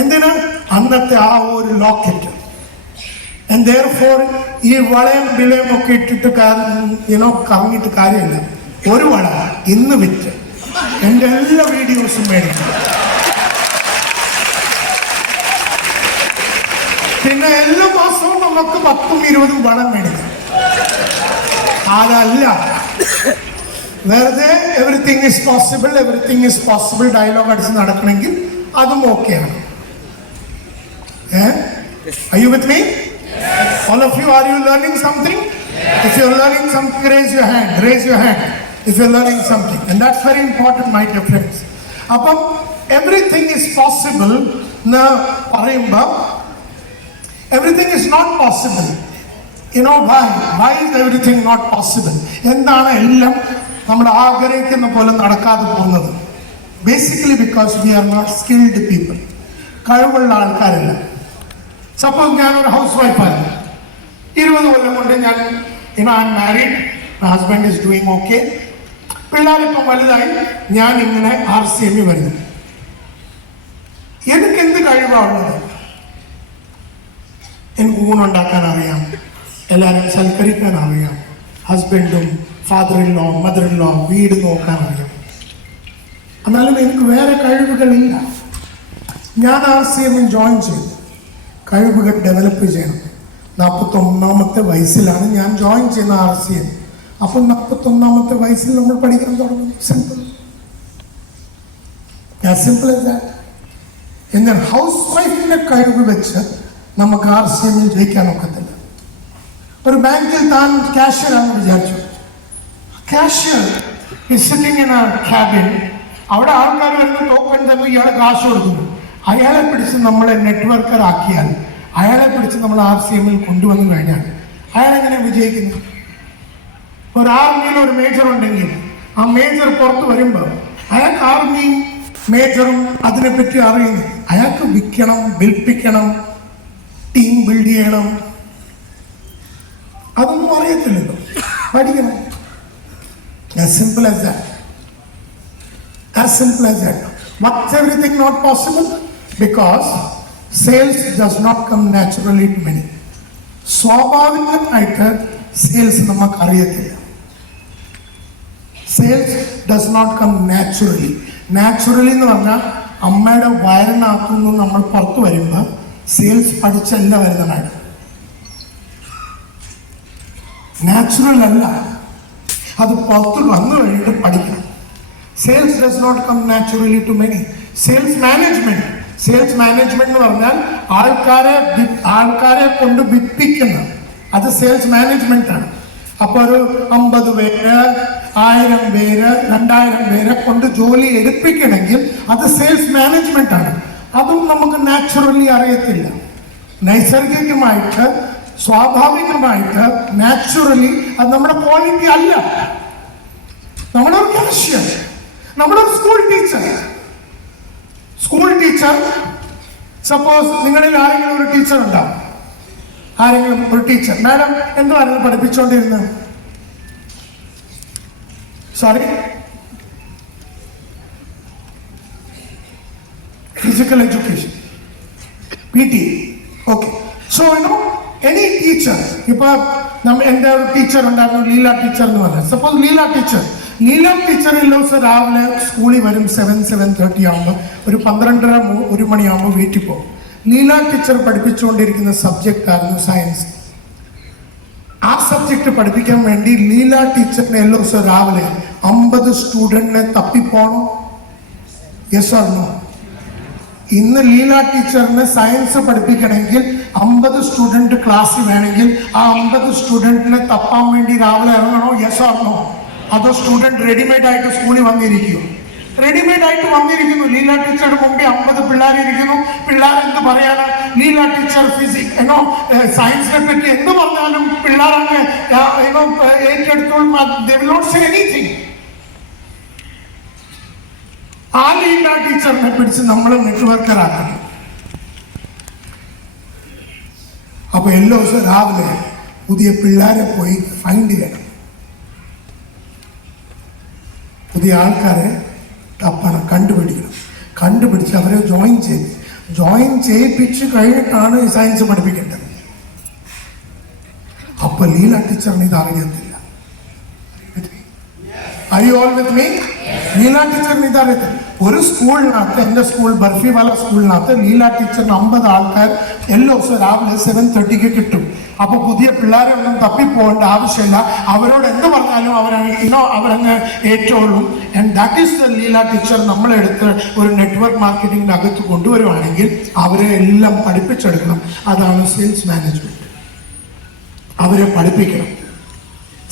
എന്തിനാ? അന്നത്തെ ആ ഒരു ലോക്കറ്റ്. And therefore ഈ വളയും വിലയും ഒക്കെ ഇട്ടിട്ട് കറങ്ങിയിട്ട് കാര്യമില്ല. ഒരു വള ഇന്ന് വിറ്റ് എൻ്റെ എല്ലാ വീഡിയോസും മേടിക്കും. പിന്നെ എല്ലാ മാസവും നമുക്ക് 10-20 വളം മേടിക്കാം. അതല്ല വെറുതെ എവറിത്തിങ് ഈസ് പോസിബിൾ ഡയലോഗ് അടിച്ച് നടക്കണമെങ്കിൽ അതും ഓക്കെയാണ്. Are you with me? All of you, are you learning something? If you're learning something, raise your hand. If you're learning something, and that's very important, my dear friends. Appo everything is possible na parayumba everything is not possible. You know why is everything not possible? Endana ellam നമ്മൾ ആഗ്രഹിക്കുന്ന പോലെ നടക്കാതെ പോകുന്നത്? Basically because we are not skilled people. കഴിവുള്ള ആൾക്കാരല്ല. സപ്പോസ് ഞാനൊരു ഹൗസ് വൈഫാണ്, 20 കൊല്ലം കൊണ്ട് ഞാൻ I'm married, my husband is doing okay, പിള്ളേരിപ്പം വലുതായി, ഞാൻ ഇങ്ങനെ RCM വരുന്നു. എനിക്ക് എന്ത് കഴിവാണുള്ളത്? എനിക്ക് ഊണുണ്ടാക്കാൻ അറിയാം, എല്ലാവരും സൽക്കരിക്കാൻ അറിയാം, ഹസ്ബൻഡും father in law mother in law വീട് നോക്കാൻ അറിയാം. എന്നാലും എനിക്ക് വേറെ കഴിവുകളില്ല. ഞാൻ RCM ജോയിൻ ചെയ്തു, കഴിവുകൾ ഡെവലപ്പ് ചെയ്യണം. 41ാമത്തെ വയസ്സിലാണ് ഞാൻ ജോയിൻ ചെയ്യുന്ന RCM. അപ്പം 41ാമത്തെ വയസ്സിൽ നമ്മൾ പഠിക്കാൻ തുടങ്ങും. സിമ്പിൾ എന്നാൽ ഹൗസ് വൈഫിന്റെ കഴിവ് വെച്ച് നമുക്ക് RCM ജയിക്കാൻ ഒക്കത്തില്ല. ഒരു ബാങ്കിൽ താൻ ക്യാഷ്യറാണെന്ന് വിചാരിച്ചു. Cashier is sitting in A cabin. അവിടെ ആൾക്കാർ വരുന്ന ടോക്കൺ തന്നു, ഇയാൾ കാശ് കൊടുക്കുന്നു. അയാളെ പിടിച്ച് നമ്മളെ നെറ്റ്വർക്കർ ആക്കിയാൽ, അയാളെ പിടിച്ച് നമ്മൾ RCM കൊണ്ടുവന്നു കഴിഞ്ഞാൽ അയാളെങ്ങനെ വിജയിക്കുന്നു? ഒരു ആർമിയിൽ ഒരു മേജർ ഉണ്ടെങ്കിൽ ആ മേജർ പുറത്ത് വരുമ്പോൾ അയാൾക്ക് ആർമിയും മേജറും അതിനെപ്പറ്റി അറിയുന്നു. അയാൾക്ക് വിൽക്കണം, വിൽപ്പിക്കണം, ടീം ബിൽഡ് ചെയ്യണം, അതൊന്നും അറിയത്തില്ലല്ലോ. പഠിക്കണം. As simple as that. What's everything not possible? Because sales does not come naturally to many. സ്വാഭാവികമായിട്ട് സെയിൽസ് നമുക്ക് അറിയത്തില്ല. Sales does not come naturally. എന്ന് പറഞ്ഞാൽ അമ്മയുടെ വയറിനകത്തുനിന്ന് നമ്മൾ പുറത്തു വരുമ്പോൾ സെയിൽസ് പഠിച്ചല്ല വരുന്നതാണ്. നാച്ചുറൽ അല്ല, അത് പുറത്ത് വന്നു കഴിഞ്ഞിട്ട് പഠിക്കണം. Sales does not come naturally to many. Sales management എന്ന് പറഞ്ഞാൽ ആൾക്കാരെ കൊണ്ട് വിപ്പിക്കുന്ന, അത് സെയിൽസ് മാനേജ്മെന്റ് ആണ്. അപ്പൊ ഒരു 50 പേര്, 1000 പേര്, 2000 പേരെ കൊണ്ട് ജോലി എടുപ്പിക്കണമെങ്കിൽ അത് സെയിൽസ് മാനേജ്മെന്റ് ആണ്. അതും നമുക്ക് നാച്ചുറലി അറിയത്തില്ല. നൈസർഗികമായിട്ട്, സ്വാഭാവികമായിട്ട്, നാച്ചുറലി അത് നമ്മുടെ ക്വാളിറ്റി അല്ല. നമ്മുടെ ഒരു കാഷ്യർ, നമ്മുടെ ഒരു സ്കൂൾ ടീച്ചർ സപ്പോസ് നിങ്ങളിൽ ആരെങ്കിലും ഒരു ടീച്ചർ ഉണ്ടാവും. ആരെങ്കിലും ഒരു ടീച്ചർ, മാഡം എന്തുവായിരുന്നു പഠിപ്പിച്ചുകൊണ്ടിരുന്നത്? Sorry, physical education, PT. Okay. So any teacher, ഇപ്പൊ എൻ്റെ ഒരു ടീച്ചർ ഉണ്ടായിരുന്നു, ലീല ടീച്ചർ എന്ന് പറഞ്ഞാൽ. സപ്പോസ് ലീല ടീച്ചർ എല്ലാ ദിവസം രാവിലെ സ്കൂളിൽ വരും. 7:30 ആകുമ്പോൾ ഒരു 12:30-1 മണിയാകുമ്പോൾ വീട്ടിൽ പോകും. ലീല ടീച്ചർ പഠിപ്പിച്ചുകൊണ്ടിരിക്കുന്ന സബ്ജക്റ്റ് ആയിരുന്നു സയൻസ്. ആ സബ്ജക്റ്റ് പഠിപ്പിക്കാൻ വേണ്ടി ലീല ടീച്ചറിനെ എല്ലാ ദിവസം രാവിലെ 50 സ്റ്റുഡൻറ്റിനെ തപ്പിപ്പോണോ? Yes or no? ഇന്ന് ലീല ടീച്ചറിന് സയൻസ് പഠിപ്പിക്കണമെങ്കിൽ 50 സ്റ്റുഡൻറ്റ് ക്ലാസ്സിൽ വേണമെങ്കിൽ ആ 50 സ്റ്റുഡൻറ്റിനെ തപ്പാൻ വേണ്ടി രാവിലെ ഇറങ്ങണോ? Yes or no? അതോ സ്റ്റുഡൻറ്റ് റെഡിമെയ്ഡ് ആയിട്ട് സ്കൂളിൽ വന്നിരിക്കുമോ? റെഡിമെയ്ഡ് ആയിട്ട് വന്നിരിക്കുന്നു. ലീല ടീച്ചറുടെ മുമ്പേ 50 പിള്ളേർ ഇരിക്കുന്നു. പിള്ളേർ എന്ത് പറയാനാ? ലീല ടീച്ചർ സയൻസിനെ പറ്റി എന്ത് പറഞ്ഞാലും പിള്ളേരങ്ങ് ഏറ്റെടുത്തോളും. they will not say anything. ആ ലീല ടീച്ചറിനെ പിടിച്ച് നമ്മൾ നെറ്റ്വർക്കറാക്കണം. അപ്പൊ എല്ലാ ദിവസവും രാവിലെ പുതിയ പിള്ളേരെ പോയി ഫൈൻഡ് ചെയ്യണം, പുതിയ ആൾക്കാരെ തപ്പണം, കണ്ടുപിടിച്ച് അവരെ ജോയിൻ ചെയ്യിപ്പിച്ച് കഴിഞ്ഞിട്ടാണ് ഈ സയൻസ് പഠിപ്പിക്കേണ്ടത്. അപ്പൊ ലീല ടീച്ചറിന് ഇത് അറിയത്തില്ല. Are you all with me? Leela ടീച്ചറിന് ഇത് അറിയത്തില്ല. ഒരു സ്കൂളിനകത്ത്, എൻ്റെ സ്കൂൾ ബർഫിവാല സ്കൂളിനകത്ത് ലീല ടീച്ചറിന് 50 ആൾക്കാർ എല്ലാ ദിവസവും രാവിലെ 7:30 കിട്ടും. അപ്പൊ പുതിയ പിള്ളേരെ ഒന്നും തപ്പിപ്പോകേണ്ട ആവശ്യമില്ല. അവരോട് എന്ത് പറഞ്ഞാലും അവരങ്ങ് ഏറ്റോളും. And that is the Leela teacher. നമ്മളെടുത്ത് ഒരു നെറ്റ്വർക്ക് മാർക്കറ്റിംഗിന്റെ അകത്ത് കൊണ്ടുവരുവാണെങ്കിൽ അവരെ എല്ലാം പഠിപ്പിച്ചെടുക്കണം. അതാണ് സെയിൽസ് മാനേജ്മെന്റ്. അവരെ പഠിപ്പിക്കണം,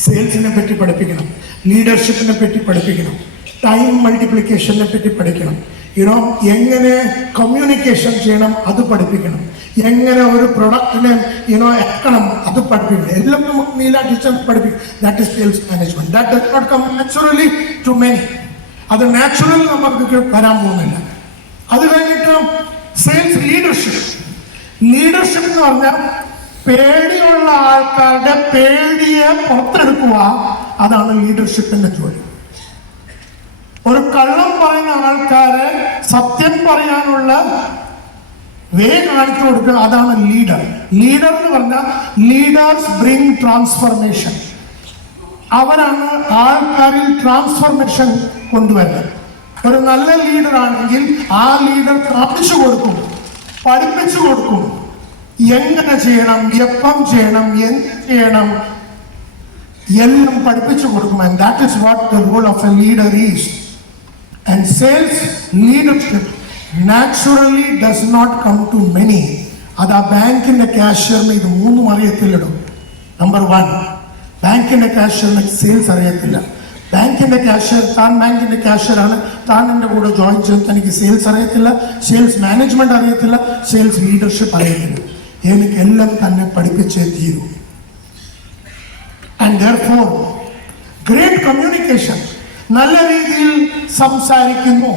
സെയിൽസിനെ പറ്റി പഠിപ്പിക്കണം, ലീഡർഷിപ്പിനെ പറ്റി പഠിപ്പിക്കണം, ടൈം മൾട്ടിപ്ലിക്കേഷനെ പറ്റി പഠിക്കണം, എങ്ങനെ കമ്മ്യൂണിക്കേഷൻ ചെയ്യണം അത് പഠിപ്പിക്കണം, എങ്ങനെ ഒരു പ്രൊഡക്റ്റിനെ എക്കണം അത് പഠിപ്പിക്കണം. എല്ലാം നമുക്ക് ലീല ടീച്ചർ പഠിപ്പിക്കും. That is sales management. That does not come naturally to many. അത് നാച്ചുറൽ നമുക്ക് വരാൻ പോകുന്നില്ല. അത് കഴിഞ്ഞിട്ട് സെയിൽസ് ലീഡർഷിപ്പ് എന്ന് പറഞ്ഞാൽ പേടിയുള്ള ആൾക്കാരുടെ പേടിയെ പുറത്തെടുക്കുക. അതാണ് ലീഡർഷിപ്പിന്റെ ജോലി. ഒരു കള്ളം പറയുന്ന ആൾക്കാരെ സത്യം പറയാനുള്ള കാണിച്ചു കൊടുക്കുക. അതാണ് ലീഡർ എന്ന് പറഞ്ഞാൽ ലീഡേഴ്സ് ബ്രിങ് ട്രാൻസ്ഫർമേഷൻ. അവരാണ് ആൾക്കാരിൽ ട്രാൻസ്ഫർമേഷൻ കൊണ്ടുവരുന്നത്. ഒരു നല്ല ലീഡർ ആണെങ്കിൽ ആ ലീഡർ കാണിച്ചു കൊടുക്കും, പഠിപ്പിച്ചു കൊടുക്കും, എങ്ങനെ ചെയ്യണം, എപ്പം ചെയ്യണം, എന്ത് ചെയ്യണം, എല്ലാം പഠിപ്പിച്ചു കൊടുക്കും. And that is what the role of a leader is. And sales leadership naturally does not come to many. അത് ആ ബാങ്കിന്റെ ക്യാഷ്യറിന് ഇത് മൂന്നും അറിയത്തില്ലടും. നമ്പർ 1, ബാങ്കിന്റെ ക്യാഷ്യറിന് സെയിൽസ് അറിയത്തില്ല. ബാങ്കിന്റെ ക്യാഷ്യർ, താൻ ബാങ്കിന്റെ ക്യാഷ്യറാണ്, താൻ എൻ്റെ കൂടെ ജോയിൻ ചെയ്ത് തനിക്ക് സെയിൽസ് അറിയത്തില്ല, സെയിൽസ് മാനേജ്മെന്റ് അറിയത്തില്ല, സെയിൽസ് ലീഡർഷിപ്പ് അറിയത്തില്ല. എനിക്കെല്ലാം തന്നെ പഠിപ്പിച്ചേ തീരൂ. ആൻഡ് therefore ഗ്രേറ്റ് കമ്മ്യൂണിക്കേഷൻ, നല്ല രീതിയിൽ സംസാരിക്കുന്നു.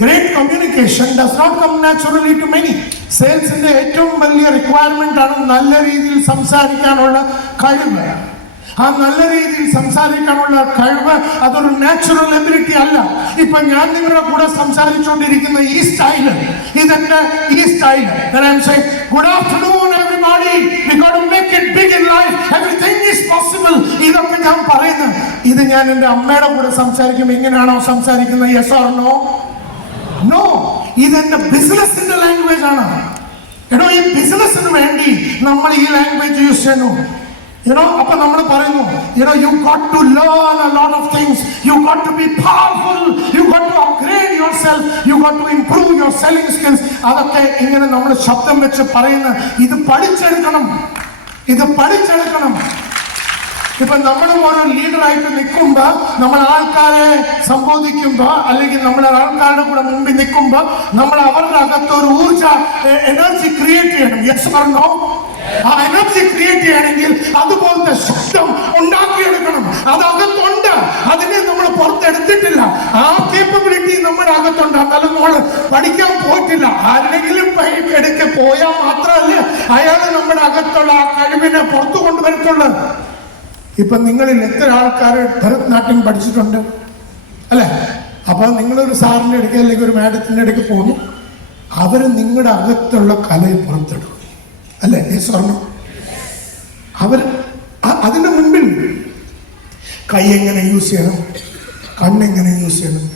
Great communication does not come naturally to many. സെയിൽസിന്റെ ഏറ്റവും വലിയ റിക്വയർമെന്റ് ആണ് നല്ല രീതിയിൽ സംസാരിക്കാനുള്ള കഴിവ്. ആ നല്ല രീതിയിൽ സംസാരിക്കാനുള്ള കഴിവ് അതൊരു നാച്ചുറൽ എബിലിറ്റി അല്ല. ഇപ്പൊ ഞാൻ നിങ്ങളുടെ കൂടെ സംസാരിച്ചുകൊണ്ടിരിക്കുന്ന ഈ സ്റ്റൈല്, ഇതെന്റെ ഈ style. Good afternoon everybody, we got to make it big in life, everything is possible. ഇതൊക്കെ ഞാൻ പറയുന്നത്, ഇത് ഞാൻ എൻ്റെ അമ്മയുടെ കൂടെ സംസാരിക്കുമ്പോൾ ഇങ്ങനെയാണോ സംസാരിക്കുന്നത്? Yes or no? നോ. ഇതെന്റെ ബിസിനസിന്റെ ലാംഗ്വേജ് ആണ്. ഈ ബിസിനസിന് വേണ്ടി നമ്മൾ ഈ ലാംഗ്വേജ് യൂസ് ചെയ്യുന്നു. അപ്പൊ നമ്മൾ പറയുന്നു, you got to learn a lot of things, you got to be powerful, you got to upgrade yourself, you got to improve your selling skills. അതൊക്കെ ഇങ്ങനെ നമ്മൾ ശബ്ദം വെച്ച് പറയുന്ന, ഇത് പഠിച്ചെടുക്കണം. ഇപ്പൊ നമ്മൾ ഓരോ ലീഡറായിട്ട് നിൽക്കുമ്പോ, നമ്മൾ ആൾക്കാരെ സംബോധിക്കുമ്പോ, അല്ലെങ്കിൽ നമ്മൾ ആൾക്കാരുടെ കൂടെ മുമ്പിൽ നിൽക്കുമ്പോ നമ്മൾ അവരുടെ അകത്ത് ഒരു എനർജി ക്രിയേറ്റ് ചെയ്യണം. Yes or no? ആ എനർജി ക്രിയേറ്റ് ചെയ്യണമെങ്കിൽ അതുപോലത്തെ ശബ്ദം ഉണ്ടാക്കിയെടുക്കണം. അത് അകത്തുണ്ട്, അതിനെ നമ്മൾ പുറത്തെടുത്തിട്ടില്ല. ആ കേപ്പബിലിറ്റി നമ്മുടെ അകത്തുണ്ട്. എന്നാലും നമ്മൾ പഠിക്കാൻ പോയിട്ടില്ല. ആരെങ്കിലും എടുക്ക പോയാൽ മാത്രമല്ല അയാൾ നമ്മുടെ അകത്തുള്ള ആ കഴിവിനെ പുറത്തു കൊണ്ടുവരത്തുള്ളൂ. ഇപ്പൊ നിങ്ങളിൽ എത്ര ആൾക്കാർ ഭരതനാട്യം പഠിച്ചിട്ടുണ്ട് അല്ലെ? അപ്പൊ നിങ്ങളൊരു സാറിന്റെ അടുക്ക അല്ലെങ്കിൽ ഒരു മാഡത്തിന്റെ അടുക്ക പോകുന്നു, അവര് നിങ്ങളുടെ അകത്തുള്ള കലയെ പുറത്തെടുക്കും അല്ലെ? സ്വർണം അവർ അതിന്റെ മുമ്പിൽ കൈ എങ്ങനെ യൂസ് ചെയ്യണം, കണ്ണെങ്ങനെ യൂസ് ചെയ്യണം,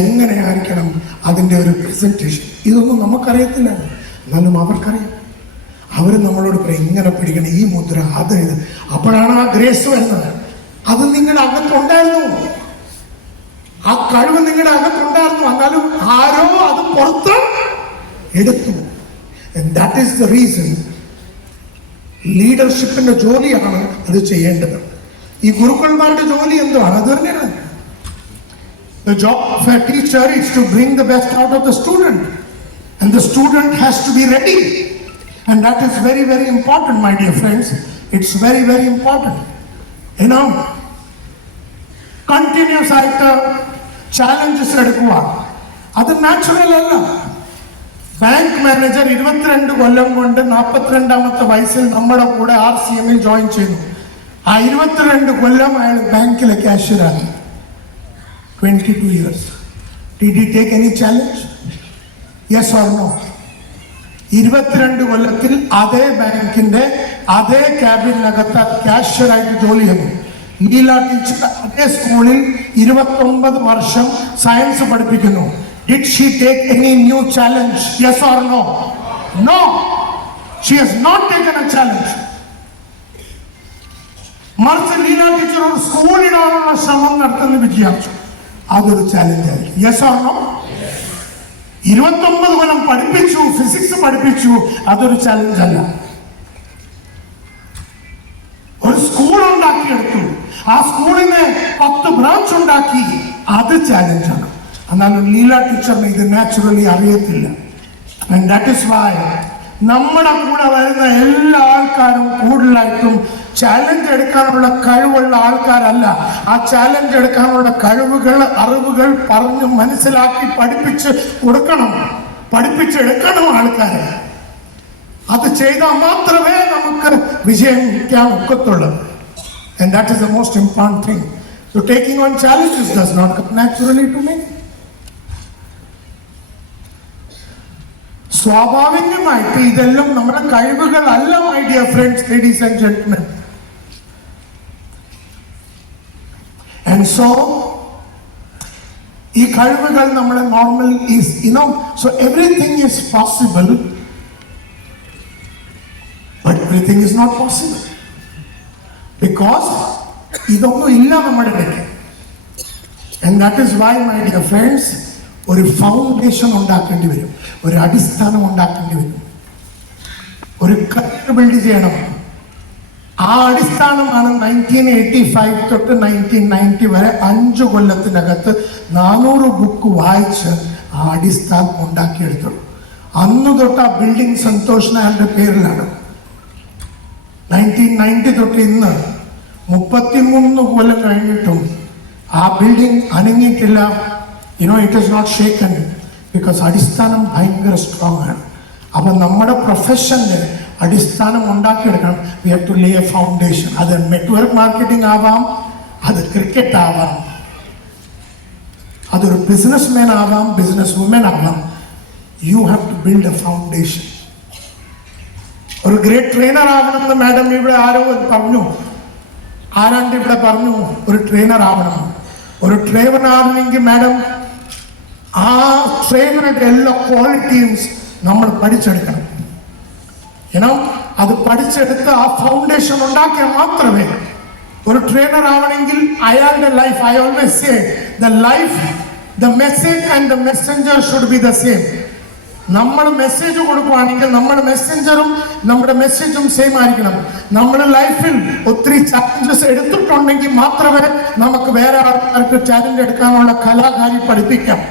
എങ്ങനെ ആയിരിക്കണം അതിന്റെ ഒരു പ്രസന്റേഷൻ, ഇതൊന്നും നമുക്കറിയത്തില്ല. എന്നാലും അവർക്കറിയാം. അവർ നമ്മളോട് പറയും ഇങ്ങനെ പിടിക്കണം, ഈ മുദ്ര, അത് ഇത്. അപ്പോഴാണ് ആ ഗ്രേസ് വരുന്നത്. അത് നിങ്ങളുടെ അകത്തുണ്ടായിരുന്നു, ആ കഴിവ് നിങ്ങളുടെ അകത്തുണ്ടായിരുന്നു. എന്നാലും ആരോ അത് പുറത്ത് എടുത്തു. And that is the reason ലീഡർഷിപ്പിന്റെ ജോലിയാണ് അത് ചെയ്യേണ്ടത്. ഈ ഗുരുക്കന്മാരുടെ ജോലി എന്താണ്? അത് തന്നെയാണ്. The job of a teacher is to bring the best out of the student, and the student has to be ready. And that is very, very important, my dear friends. It's very, very important. Continuous ആയിട്ട് challenges എടുക്കുക, അത് നാച്ചുറൽ അല്ല. ബാങ്ക് മാനേജർ 22 കൊല്ലം കൊണ്ട് 42ാമത്തെ വയസ്സിൽ നമ്മുടെ കൂടെ RCMൽ ജോയിൻ ചെയ്തു. ആ 22 കൊല്ലം അയാൾ ബാങ്കിലെ കാഷ്യറാണ്. 22 years. Did he take any challenge? Yes or no? 22 കൊല്ലത്തിൽ അതേ ബാങ്കിന്റെ അതേ ക്യാബിനകത്ത് കാഷ്യറായിട്ട് ജോലി ചെയ്തു. ലീല ടീച്ചർ അതേ സ്കൂളിൽ 29 വർഷം സയൻസ് പഠിപ്പിക്കുന്നു. Did she take any new challenge? Yes or no? No. She has not taken a challenge. മറിച്ച് ലീല ടീച്ചർ ഒരു സ്കൂളിടാനുള്ള ശ്രമം നടത്തുന്ന വിചാരിച്ചു. അതൊരു ചാലഞ്ച് ആയി. Yes or no? 29 കൊല്ലം പഠിപ്പിച്ചു, ഫിസിക്സ് പഠിപ്പിച്ചു, അതൊരു ചാലഞ്ച് അല്ല. ഒരു സ്കൂൾ ഉണ്ടാക്കിയെടുത്തു, ആ സ്കൂളിനെ 10 ബ്രാഞ്ച് ഉണ്ടാക്കി, അത് ചാലഞ്ചാണ്. എന്നാലും ലീല ടീച്ചറിന് ഇത് നാച്ചുറലി അറിയത്തില്ല. ആൻഡ് ദാറ്റ് ഈസ് വൈ നമ്മുടെ കൂടെ വരുന്ന എല്ലാ ആൾക്കാരും കൂടുതലായിട്ടും ചാലഞ്ച് എടുക്കാനുള്ള കഴിവുള്ള ആൾക്കാരല്ല. ആ ചാലഞ്ച് എടുക്കാനുള്ള കഴിവുകൾ, അറിവുകൾ പറഞ്ഞ് മനസ്സിലാക്കി പഠിപ്പിച്ച് കൊടുക്കണം, പഠിപ്പിച്ചെടുക്കണം ആൾക്കാരെ. അത് ചെയ്താൽ മാത്രമേ നമുക്ക് വിജയിക്കാൻ ഒക്കത്തുള്ളൂ. And that is the most important thing. So taking on challenges does not come naturally to me. സ്വാഭാവികമായിട്ട് ഇതെല്ലാം നമ്മുടെ കഴിവുകളല്ല, my dear friends, ladies and gentlemen. And so ഈ കഴിവുകൾ നമ്മുടെ normal is so everything is possible, but everything is not possible because ഇതൊന്നും ഇല്ല നമ്മുടെ ഇടയ്ക്ക്. And that is why my dear friends, ഒരു ഫൗണ്ടേഷൻ ഉണ്ടാക്കേണ്ടി വരും, ഒരു അടിസ്ഥാനം ഉണ്ടാക്കേണ്ടി വരും, ഒരു കരിയർ ബിൽഡ് ചെയ്യണം. ആ അടിസ്ഥാനമാണ് 1985 തൊട്ട് 1990 വരെ 5 കൊല്ലത്തിനകത്ത് 400 ബുക്ക് വായിച്ച് ആ അടിസ്ഥാനം ഉണ്ടാക്കിയെടുത്തുള്ളൂ. അന്ന് തൊട്ട് ആ ബിൽഡിംഗ് സന്തോഷ് നായരുടെ പേരിലാണ്. 1990 തൊട്ട് ഇന്ന് 33 കൊല്ലം കഴിഞ്ഞിട്ടും ആ building അനങ്ങിയിട്ടില്ല. It is not shaken because അടിസ്ഥാനം ഭയങ്കര സ്ട്രോങ് ആണ്. അപ്പം നമ്മുടെ പ്രൊഫഷന്റെ അടിസ്ഥാനം ഉണ്ടാക്കിയെടുക്കണം. We have to lay a foundation. അത് നെറ്റ്വർക്ക് മാർക്കറ്റിംഗ് ആവാം, അത് ക്രിക്കറ്റ് ആവാം, അതൊരു ബിസിനസ് മാൻ ആവാം, ബിസിനസ് വുമൻ ആവാം. You have to build a foundation. ഒരു ഗ്രേറ്റ് ട്രെയിനർ ആവണമെന്ന് മാഡം ഇവിടെ ആരോ പറഞ്ഞു, ആരാണ്ട് ഇവിടെ പറഞ്ഞു ഒരു ട്രെയിനർ ആവണം. ഒരു ട്രെയിനർ ആവണമെങ്കിൽ മാഡം ആ ട്രെയിനറുടെ എല്ലാ ക്വാളിറ്റിയും നമ്മൾ പഠിച്ചെടുക്കണം. അത് പഠിച്ചെടുത്ത് ആ ഫൗണ്ടേഷൻ ഉണ്ടാക്കിയാൽ മാത്രമേ ഒരു ട്രെയിനർ ആവണമെങ്കിൽ അയാളുടെ life, I always say the life, the message and the Messenger should be the same. നമ്മൾ മെസ്സേജ് കൊടുക്കുകയാണെങ്കിൽ നമ്മുടെ മെസ്സഞ്ചറും നമ്മുടെ മെസ്സേജും സെയിം ആയിരിക്കണം. നമ്മുടെ ലൈഫിൽ ഒത്തിരി ചാലഞ്ചസ് എടുത്തിട്ടുണ്ടെങ്കിൽ മാത്രമേ നമുക്ക് വേറെ ആൾക്കാർക്ക് ചാലഞ്ച് എടുക്കാനുള്ള കലാകാരി പഠിപ്പിക്കാം.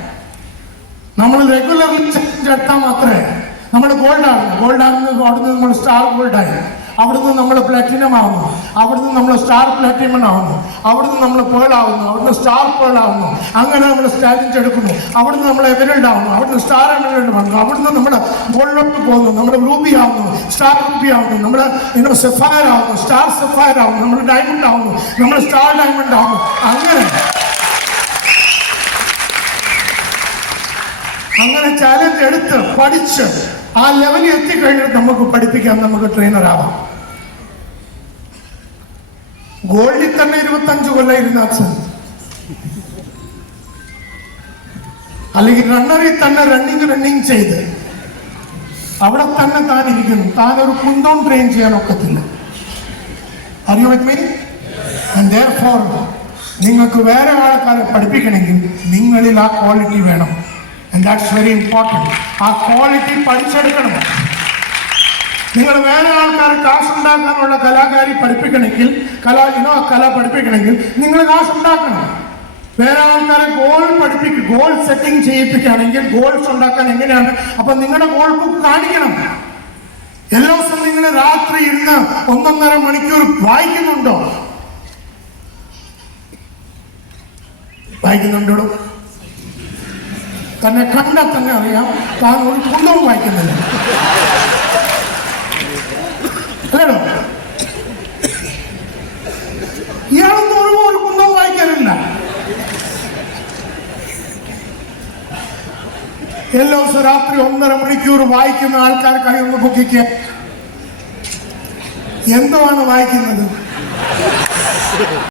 നമ്മൾ റെഗുലർലി ചാലഞ്ച് എടുത്താൽ മാത്രമേ നമ്മൾ ഗോൾഡാകുന്നു, അവിടുന്ന് നമ്മൾ സ്റ്റാർ ഗോൾഡായി, അവിടുന്ന് നമ്മൾ പ്ലാറ്റിനം ആവുന്നു, അവിടുന്ന് നമ്മൾ സ്റ്റാർ പ്ലാറ്റിനം ആവുന്നു, അവിടുന്ന് നമ്മൾ പേൾ ആവുന്നു, അവിടുന്ന് സ്റ്റാർ പേൾ ആവുന്നു. അങ്ങനെ നമ്മൾ ചാലഞ്ച് എടുക്കുന്നു. അവിടുന്ന് നമ്മൾ എമരൽഡ് ആവുന്നു, അവിടുന്ന് സ്റ്റാർ എമരൽഡ് വന്നു, അവിടുന്ന് നമ്മൾ ഗോൾഡിലോട്ട് പോകുന്നു, നമ്മൾ റൂബി ആവുന്നു, സ്റ്റാർ റൂബി ആവുന്നു, നമ്മൾ സെഫയർ ആവുന്നു, സ്റ്റാർ സെഫയർ ആവുന്നു, നമ്മൾ ഡയമണ്ട് ആവുന്നു, നമ്മൾ സ്റ്റാർ ഡയമണ്ട് ആവുന്നു. അങ്ങനെ ചാലഞ്ച് എടുത്ത് പഠിച്ച് ആ ലെവലിൽ എത്തിക്കഴിഞ്ഞിട്ട് നമുക്ക് പഠിപ്പിക്കാം, നമുക്ക് ട്രെയിനർ ആവാം. ഗോൾഡിൽ തന്നെ 25 കൊല്ലം ഇരുന്ന അച്ഛൻ, അല്ലെങ്കിൽ റണ്ണറിൽ തന്നെ റണ്ണിങ് ചെയ്ത് അവിടെ തന്നെ താൻ ഇരിക്കുന്നു. താൻ ഒരു കുന്തം ട്രെയിൻ ചെയ്യാൻ ഒക്കത്തില്ല. Are you with me? And therefore നിങ്ങൾക്ക് വേറെ ആൾക്കാരെ പഠിപ്പിക്കണമെങ്കിൽ നിങ്ങളിൽ ആ ക്വാളിറ്റി വേണം. And that's very important. ആ ക്വാളിറ്റി പഠിച്ചെടുക്കണം. നിങ്ങൾ വേറെ ആൾക്കാരെ കാശുണ്ടാക്കാനുള്ള കലാകാരി പഠിപ്പിക്കണമെങ്കിൽ, കല പഠിപ്പിക്കണമെങ്കിൽ നിങ്ങൾ കാശുണ്ടാക്കണം. വേറെ ആൾക്കാരെ ഗോൾ സെറ്റിംഗ് ചെയ്യിപ്പിക്കുകയാണെങ്കിൽ ഗോൾസ് ഉണ്ടാക്കാൻ എങ്ങനെയാണ്? അപ്പൊ നിങ്ങളുടെ ഗോൾ ബുക്ക് കാണിക്കണം. എല്ലാ ദിവസവും നിങ്ങൾ രാത്രി ഇരുന്ന് 1.5 മണിക്കൂർ വായിക്കുന്നുണ്ടോ? വായിക്കുന്നുണ്ടോ? തന്നെ കണ്ടാൽ തന്നെ അറിയാം താൻ ഒരു പുസ്തകവും വായിക്കുന്നില്ല. അല്ലേടോ? ഇയാളൊന്നും ഒരു പുസ്തകവും വായിക്കാനില്ല. എല്ലാ ദിവസവും രാത്രി 1.5 മണിക്കൂർ വായിക്കുന്ന ആൾക്കാർ കൈ ഒന്ന് പൊക്കിക്കുക. എന്തുവാണ് വായിക്കുന്നത്?